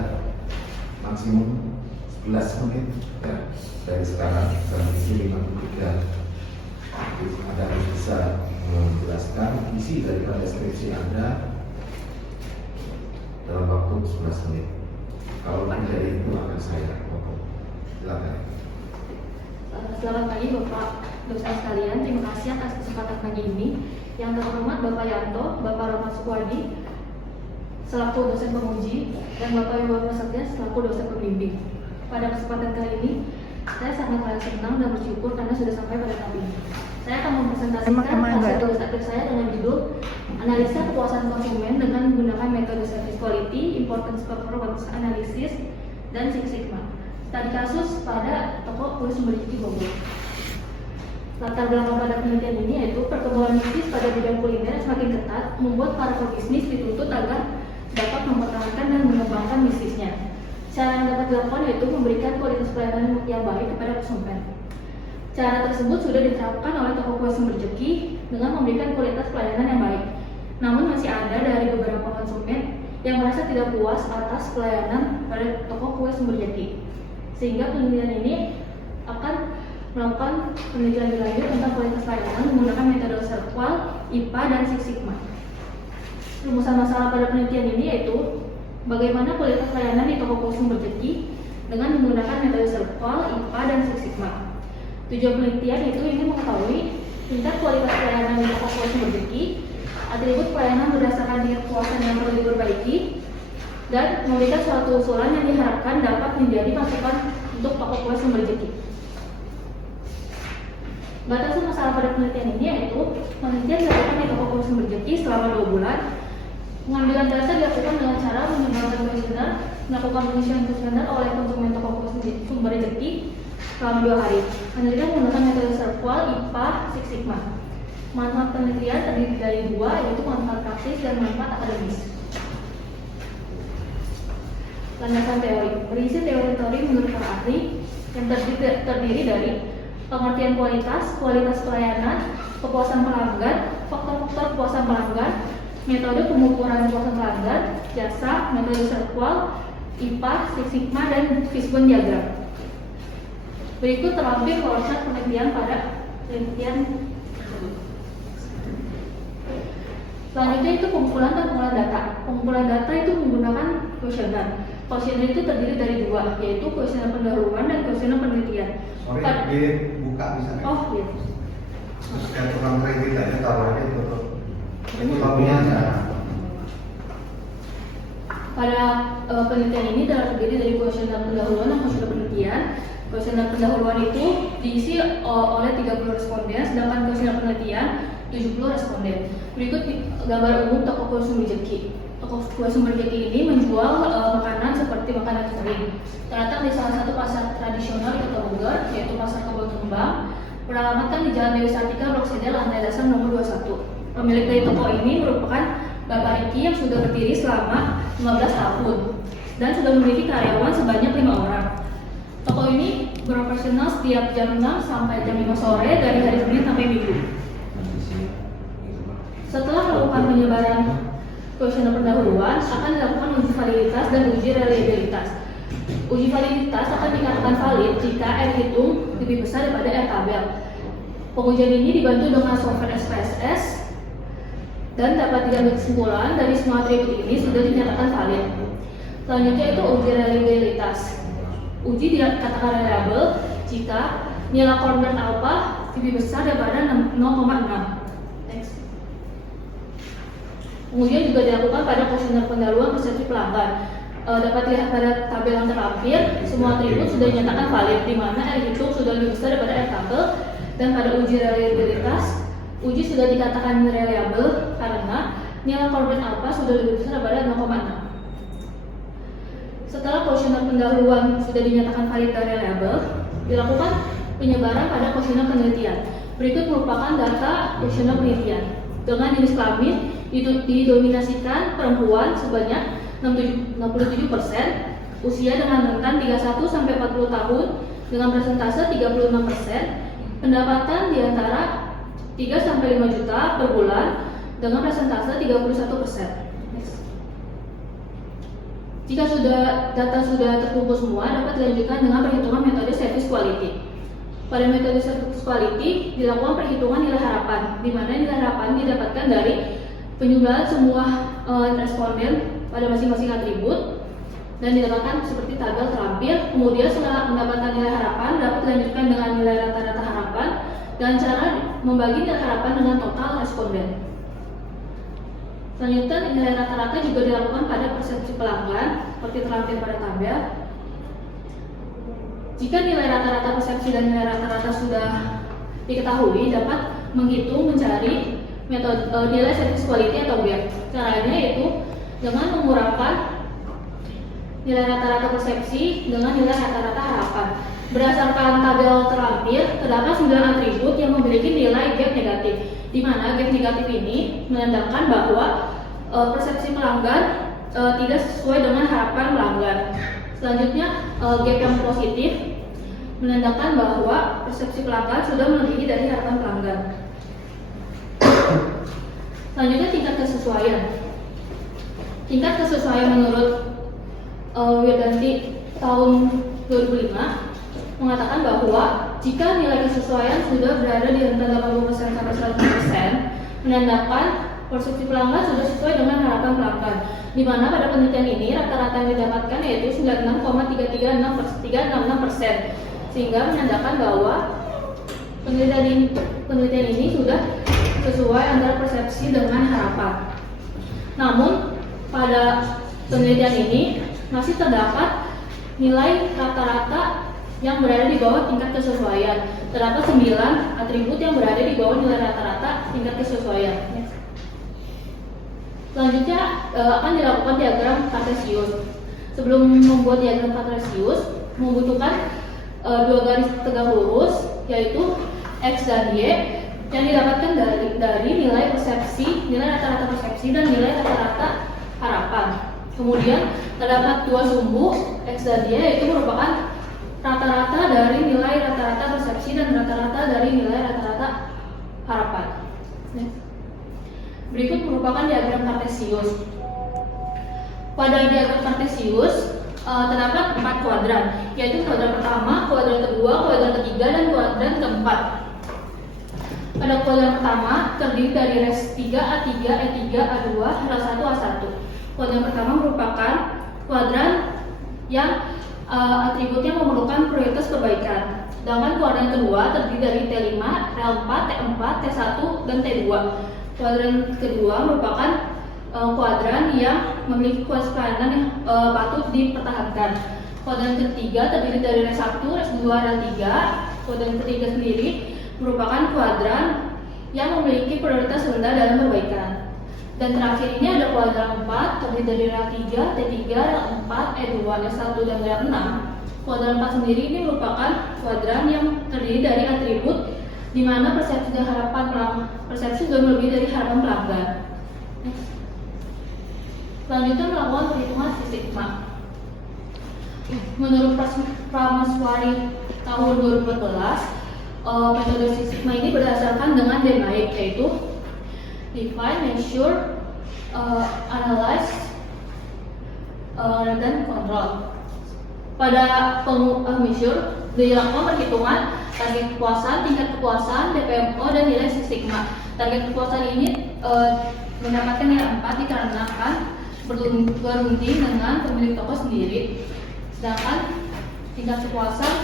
maksimum 11 menit ya, dari sekarang itu 53. Anda harus bisa menjelaskan isi daripada skripsi Anda dalam waktu 11 menit. Kalau lebih dari itu akan saya potong. Silakan. Selamat pagi Bapak dosen sekalian, terima kasih atas kesempatan pagi ini. Yang terhormat Bapak Yanto, Bapak Rahmat Sukwadi selaku dosen penguji, dan Bapak Ibu Prasetya selaku dosen pembimbing. Pada kesempatan kali ini, saya sangat senang dan bersyukur karena sudah sampai pada tahap ini. Saya akan mempresentasikan hasil tugas akhir saya dengan judul Analisa Kepuasan Konsumen dengan menggunakan metode Service Quality, Importance Performance Analysis, dan Six Sigma. Studi kasus pada toko kue sumber rezeki Bogor. Latar belakang pada penelitian ini yaitu perkembangan bisnis pada bidang kuliner yang semakin ketat membuat para pebisnis dituntut agar dapat mempertahankan dan mengembangkan bisnisnya. Cara yang dapat dilakukan yaitu memberikan kualitas pelayanan yang baik kepada konsumen. Cara tersebut sudah diterapkan oleh toko kue sumber rezeki dengan memberikan kualitas pelayanan yang baik. Namun masih ada dari beberapa konsumen yang merasa tidak puas atas pelayanan pada toko kue sumber rezeki. Sehingga penelitian ini akan melakukan penelitian lebih lanjut tentang kualitas pelayanan menggunakan metode Serqual, IPA, dan Six Sigma. Rumusan masalah pada penelitian ini yaitu bagaimana kualitas pelayanan di toko kue sumber rezeki dengan menggunakan metode Serqual, IPA, dan Six Sigma. Tujuan penelitian itu ingin mengetahui tingkat kualitas pelayanan di toko kue sumber rezeki, atribut pelayanan berdasarkan tingkat kepuasan yang perlu diperbaiki, dan memberikan suatu usulan yang diharapkan dapat menjadi masukan untuk toko kue sumber rezeki. Batasan masalah pada penelitian ini yaitu penelitian dilakukan di toko kue sumber rezeki selama 2 bulan. Pengambilan data dilakukan dengan cara menggunakan kuesioner, melakukan pengisian kuesioner oleh konsumen toko kue sumber rezeki selama 2 hari. Penelitian menggunakan metode Serqual, IPA, Six Sigma. Manfaat penelitian terdiri dari 2, yaitu manfaat praktis dan manfaat akademis. Landasan teori berisi teori-teori menurut para ahli yang terdiri dari pengertian kualitas pelayanan, kepuasan pelanggan, faktor-faktor kepuasan pelanggan, metode pengukuran kepuasan pelanggan, jasa, metode Serqual, IPA, Six Sigma, dan Fishbone diagram. Berikut terlampir workshop penelitian pada penelitian tersebut. Selanjutnya itu pengumpulan dan pengolahan data. Pengumpulan data itu menggunakan kuesioner. Kuesioner itu terdiri dari 2, yaitu kuesioner pendahuluan dan kuesioner penelitian. Buka bisa. Oh iya. Terus yang tukang kredit aja taruh aja tutup. Itu tahunya aja. Pada penelitian ini terdiri dari kuesioner pendahuluan dan kuesioner penelitian. Kuesioner pendahuluan itu diisi oleh 30 responden, sedangkan kuesioner penelitian 70 responden. Berikut gambar umum toko kue sumber rezeki. Toko kue sumber rezeki ini menjual makanan seperti makanan kering. Terletak di salah satu pasar tradisional di Kota Bogor, yaitu Pasar Kebon Kembang. Beralamatkan di Jalan Dewi Sartika, Blok CD, lantai dasar nomor 21. Pemilik dari toko ini merupakan Bapak Riki yang sudah berdiri selama 15 tahun dan sudah memiliki karyawan sebanyak 5 orang. Toko ini beroperasional setiap jam 6 sampai jam 5 sore dari hari Senin sampai Minggu. Setelah melakukan penyebaran kuesioner pendahuluan, akan dilakukan uji validitas dan uji reliabilitas. Uji validitas akan dikatakan valid jika R hitung lebih besar daripada R tabel. Pengujian ini dibantu dengan software SPSS dan dapat diambil kesimpulan dari semua atribut ini sudah dinyatakan valid. Selanjutnya itu uji reliabilitas. Uji dikatakan reliable jika nilai koordinat alfa lebih besar daripada 0,6. Next. Pengujian juga dilakukan pada kuesioner pendahuluan persepsi pelanggan. Dapat dilihat pada tabel yang terakhir, semua atribut sudah dinyatakan valid, di mana R hitung sudah lebih besar daripada R tabel, dan pada uji reliabilitas, uji sudah dikatakan reliable karena nilai koordinat alfa sudah lebih besar daripada 0,6. Setelah kuesioner pendahuluan sudah dinyatakan valid dan reliable, dilakukan penyebaran pada kuesioner penelitian. Berikut merupakan data kuesioner penelitian. Dengan jenis kelamin didominasikan perempuan sebanyak 67%, usia dengan rentan 31 sampai 40 tahun dengan persentase 36%, pendapatan di antara 3 sampai 5 juta per bulan dengan persentase 31%. Jika data sudah terkumpul semua, dapat dilanjutkan dengan perhitungan metode service quality. Pada metode service quality dilakukan perhitungan nilai harapan, di mana nilai harapan didapatkan dari penjumlahan semua responden pada masing-masing atribut dan didapatkan seperti tabel terampil. Kemudian setelah mendapatkan nilai harapan dapat dilanjutkan dengan nilai rata-rata harapan dan cara membagi nilai harapan dengan total responden. Selanjutnya nilai rata-rata juga dilakukan pada persepsi pelanggan seperti terampil pada tabel. Jika nilai rata-rata persepsi dan nilai rata-rata sudah diketahui, dapat menghitung mencari metode nilai service quality atau gap. Caranya yaitu dengan mengurangkan nilai rata-rata persepsi dengan nilai rata-rata harapan. Berdasarkan tabel terampil, terdapat 9 atribut yang memiliki nilai gap negatif, di mana gap negatif ini menandakan bahwa persepsi pelanggan tidak sesuai dengan harapan pelanggan. Selanjutnya, gap yang positif menandakan bahwa persepsi pelanggan sudah melebihi dari harapan pelanggan. Selanjutnya, tingkat kesesuaian. Tingkat kesesuaian menurut Wirdanti tahun 2005 mengatakan bahwa jika nilai kesesuaian sudah berada di rentan 80% sampai 100%, menandakan persepsi pelanggan sudah sesuai dengan harapan pelanggan. Di mana pada penelitian ini rata-rata yang didapatkan yaitu 96,366%, sehingga menandakan bahwa penelitian ini sudah sesuai antara persepsi dengan harapan. Namun pada penelitian ini masih terdapat nilai rata-rata yang berada di bawah tingkat kesesuaian. Terdapat 9 atribut yang berada di bawah nilai rata-rata tingkat kesesuaian. Selanjutnya akan dilakukan diagram kartesius. Sebelum membuat diagram kartesius, membutuhkan 2 garis tegak lurus, yaitu X dan Y, yang didapatkan dari nilai persepsi, nilai rata-rata persepsi dan nilai rata-rata harapan. Kemudian terdapat 2 sumbu X dan Y, yaitu merupakan rata-rata dari nilai rata-rata persepsi dan rata-rata dari nilai rata-rata harapan. Berikut merupakan diagram kartesius. Pada diagram kartesius terdapat 4 kuadran, yaitu kuadran pertama, kuadran kedua, kuadran ketiga, dan kuadran keempat. Pada kuadran pertama terdiri dari res 3, A3, E3, A2, L1, A1. Kuadran pertama merupakan kuadran yang atributnya memerlukan prioritas perbaikan. Sedangkan kuadran kedua terdiri dari T5, L4, T4, T1, dan T2. Kuadran kedua merupakan kuadran yang memiliki kewaspadaan yang patut dipertahankan. Kuadran ketiga terdiri dari res 1, res 2, res 3. Kuadran ketiga sendiri merupakan kuadran yang memiliki prioritas rendah dalam perbaikan. Dan terakhir ini ada kuadran 4 terdiri dari rel 3, T3, rel 4, E2, S1, dan rel 6. Kuadran 4 sendiri ini merupakan kuadran yang terdiri dari atribut di mana persepsi dan harapan persepsi sudah melebihi dari harapan pelanggan. Selanjutnya melakukan perhitungan sigma. Menurut Prameswari tahun 2014, metode sigma ini berdasarkan dengan DMAIC, yaitu define, measure, analyze, dan control. pada measure dilakukan perhitungan target kepuasan, tingkat kepuasan, DPMO, dan nilai Six Sigma. Target kepuasan ini mendapatkan nilai 4 dikarenakan berunding dengan pemilik toko sendiri. Sedangkan tingkat kepuasan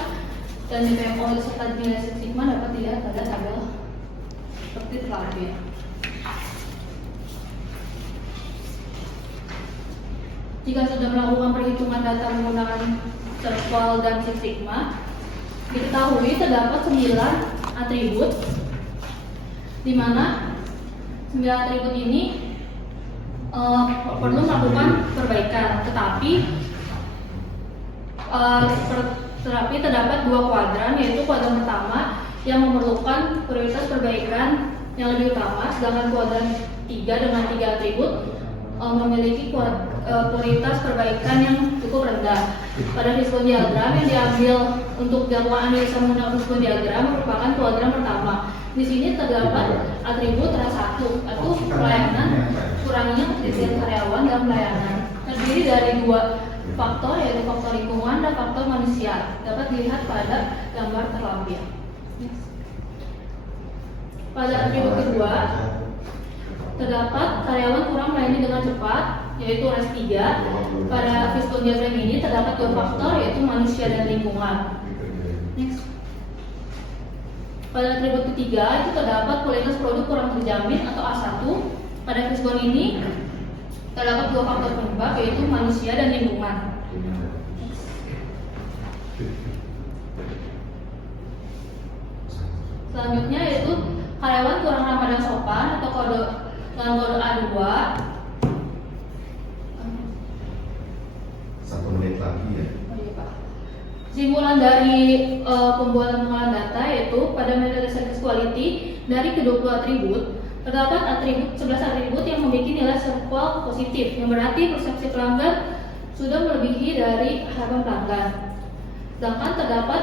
dan DPMO serta nilai Six Sigma dapat dilihat pada tabel seperti terlampir. Jika sudah melakukan perhitungan data menggunakan circle dan Six Sigma, diketahui terdapat 9 atribut, di mana 9 atribut ini perlu melakukan perbaikan, tetapi terdapat 2 kuadran, yaitu kuadran pertama yang memerlukan prioritas perbaikan yang lebih utama, sedangkan kuadran 3 dengan 3 atribut memiliki prioritas perbaikan yang cukup rendah. Pada Fishbone diagram yang diambil untuk jadwal analisa menggunakan Fishbone diagram merupakan kuadran pertama. Di sini terdapat atribut RAS 1, yaitu pelayanan, kurangnya keterisian karyawan dan pelayanan. Terdiri dari 2 faktor, yaitu faktor lingkungan dan faktor manusia. Dapat dilihat pada gambar terlampir. Pada atribut kedua, terdapat karyawan kurang melayani dengan cepat, yaitu RAS 3. Pada Fishbone diagram ini terdapat 2 faktor, yaitu manusia dan lingkungan. Next. Pada atribut ketiga itu terdapat kualitas produk kurang terjamin atau A1. Pada Fishbone ini terdapat 2 faktor penyebab, yaitu manusia dan lingkungan. Selanjutnya yaitu karyawan kurang ramah dan sopan atau kode A2. 1 menit lagi ya. Oh iya Pak. Simpulan dari pembuatan pengolahan data yaitu pada metode service quality dari ke-20 atribut terdapat 11 atribut yang memiliki nilai circle positif, yang berarti persepsi pelanggan sudah melebihi dari harapan pelanggan. Sedangkan terdapat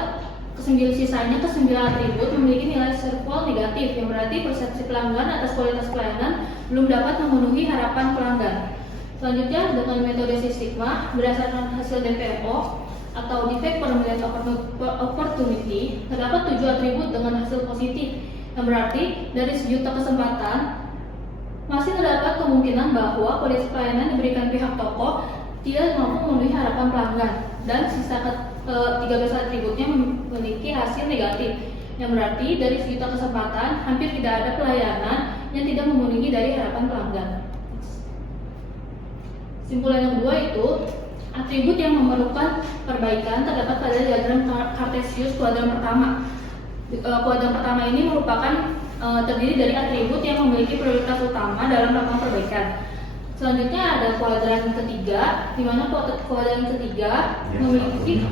sisanya ke-9 atribut memiliki nilai circle negatif, yang berarti persepsi pelanggan atas kualitas pelayanan belum dapat memenuhi harapan pelanggan. Selanjutnya dengan metode Six Sigma berdasarkan hasil DPMO atau Defect Permanent Opportunity terdapat 7 atribut dengan hasil positif, yang berarti dari 1 juta kesempatan masih terdapat kemungkinan bahwa kualitas pelayanan diberikan pihak toko tidak mampu memenuhi harapan pelanggan, dan sisa 13 atributnya memiliki hasil negatif, yang berarti dari 1 juta kesempatan hampir tidak ada pelayanan yang tidak memenuhi dari harapan pelanggan. Simpulan yang kedua itu atribut yang memerlukan perbaikan terdapat pada diagram Cartesius kuadran pertama. Kuadran pertama ini merupakan terdiri dari atribut yang memiliki prioritas utama dalam melakukan perbaikan. Selanjutnya ada kuadran ketiga, di mana kuadran ketiga memiliki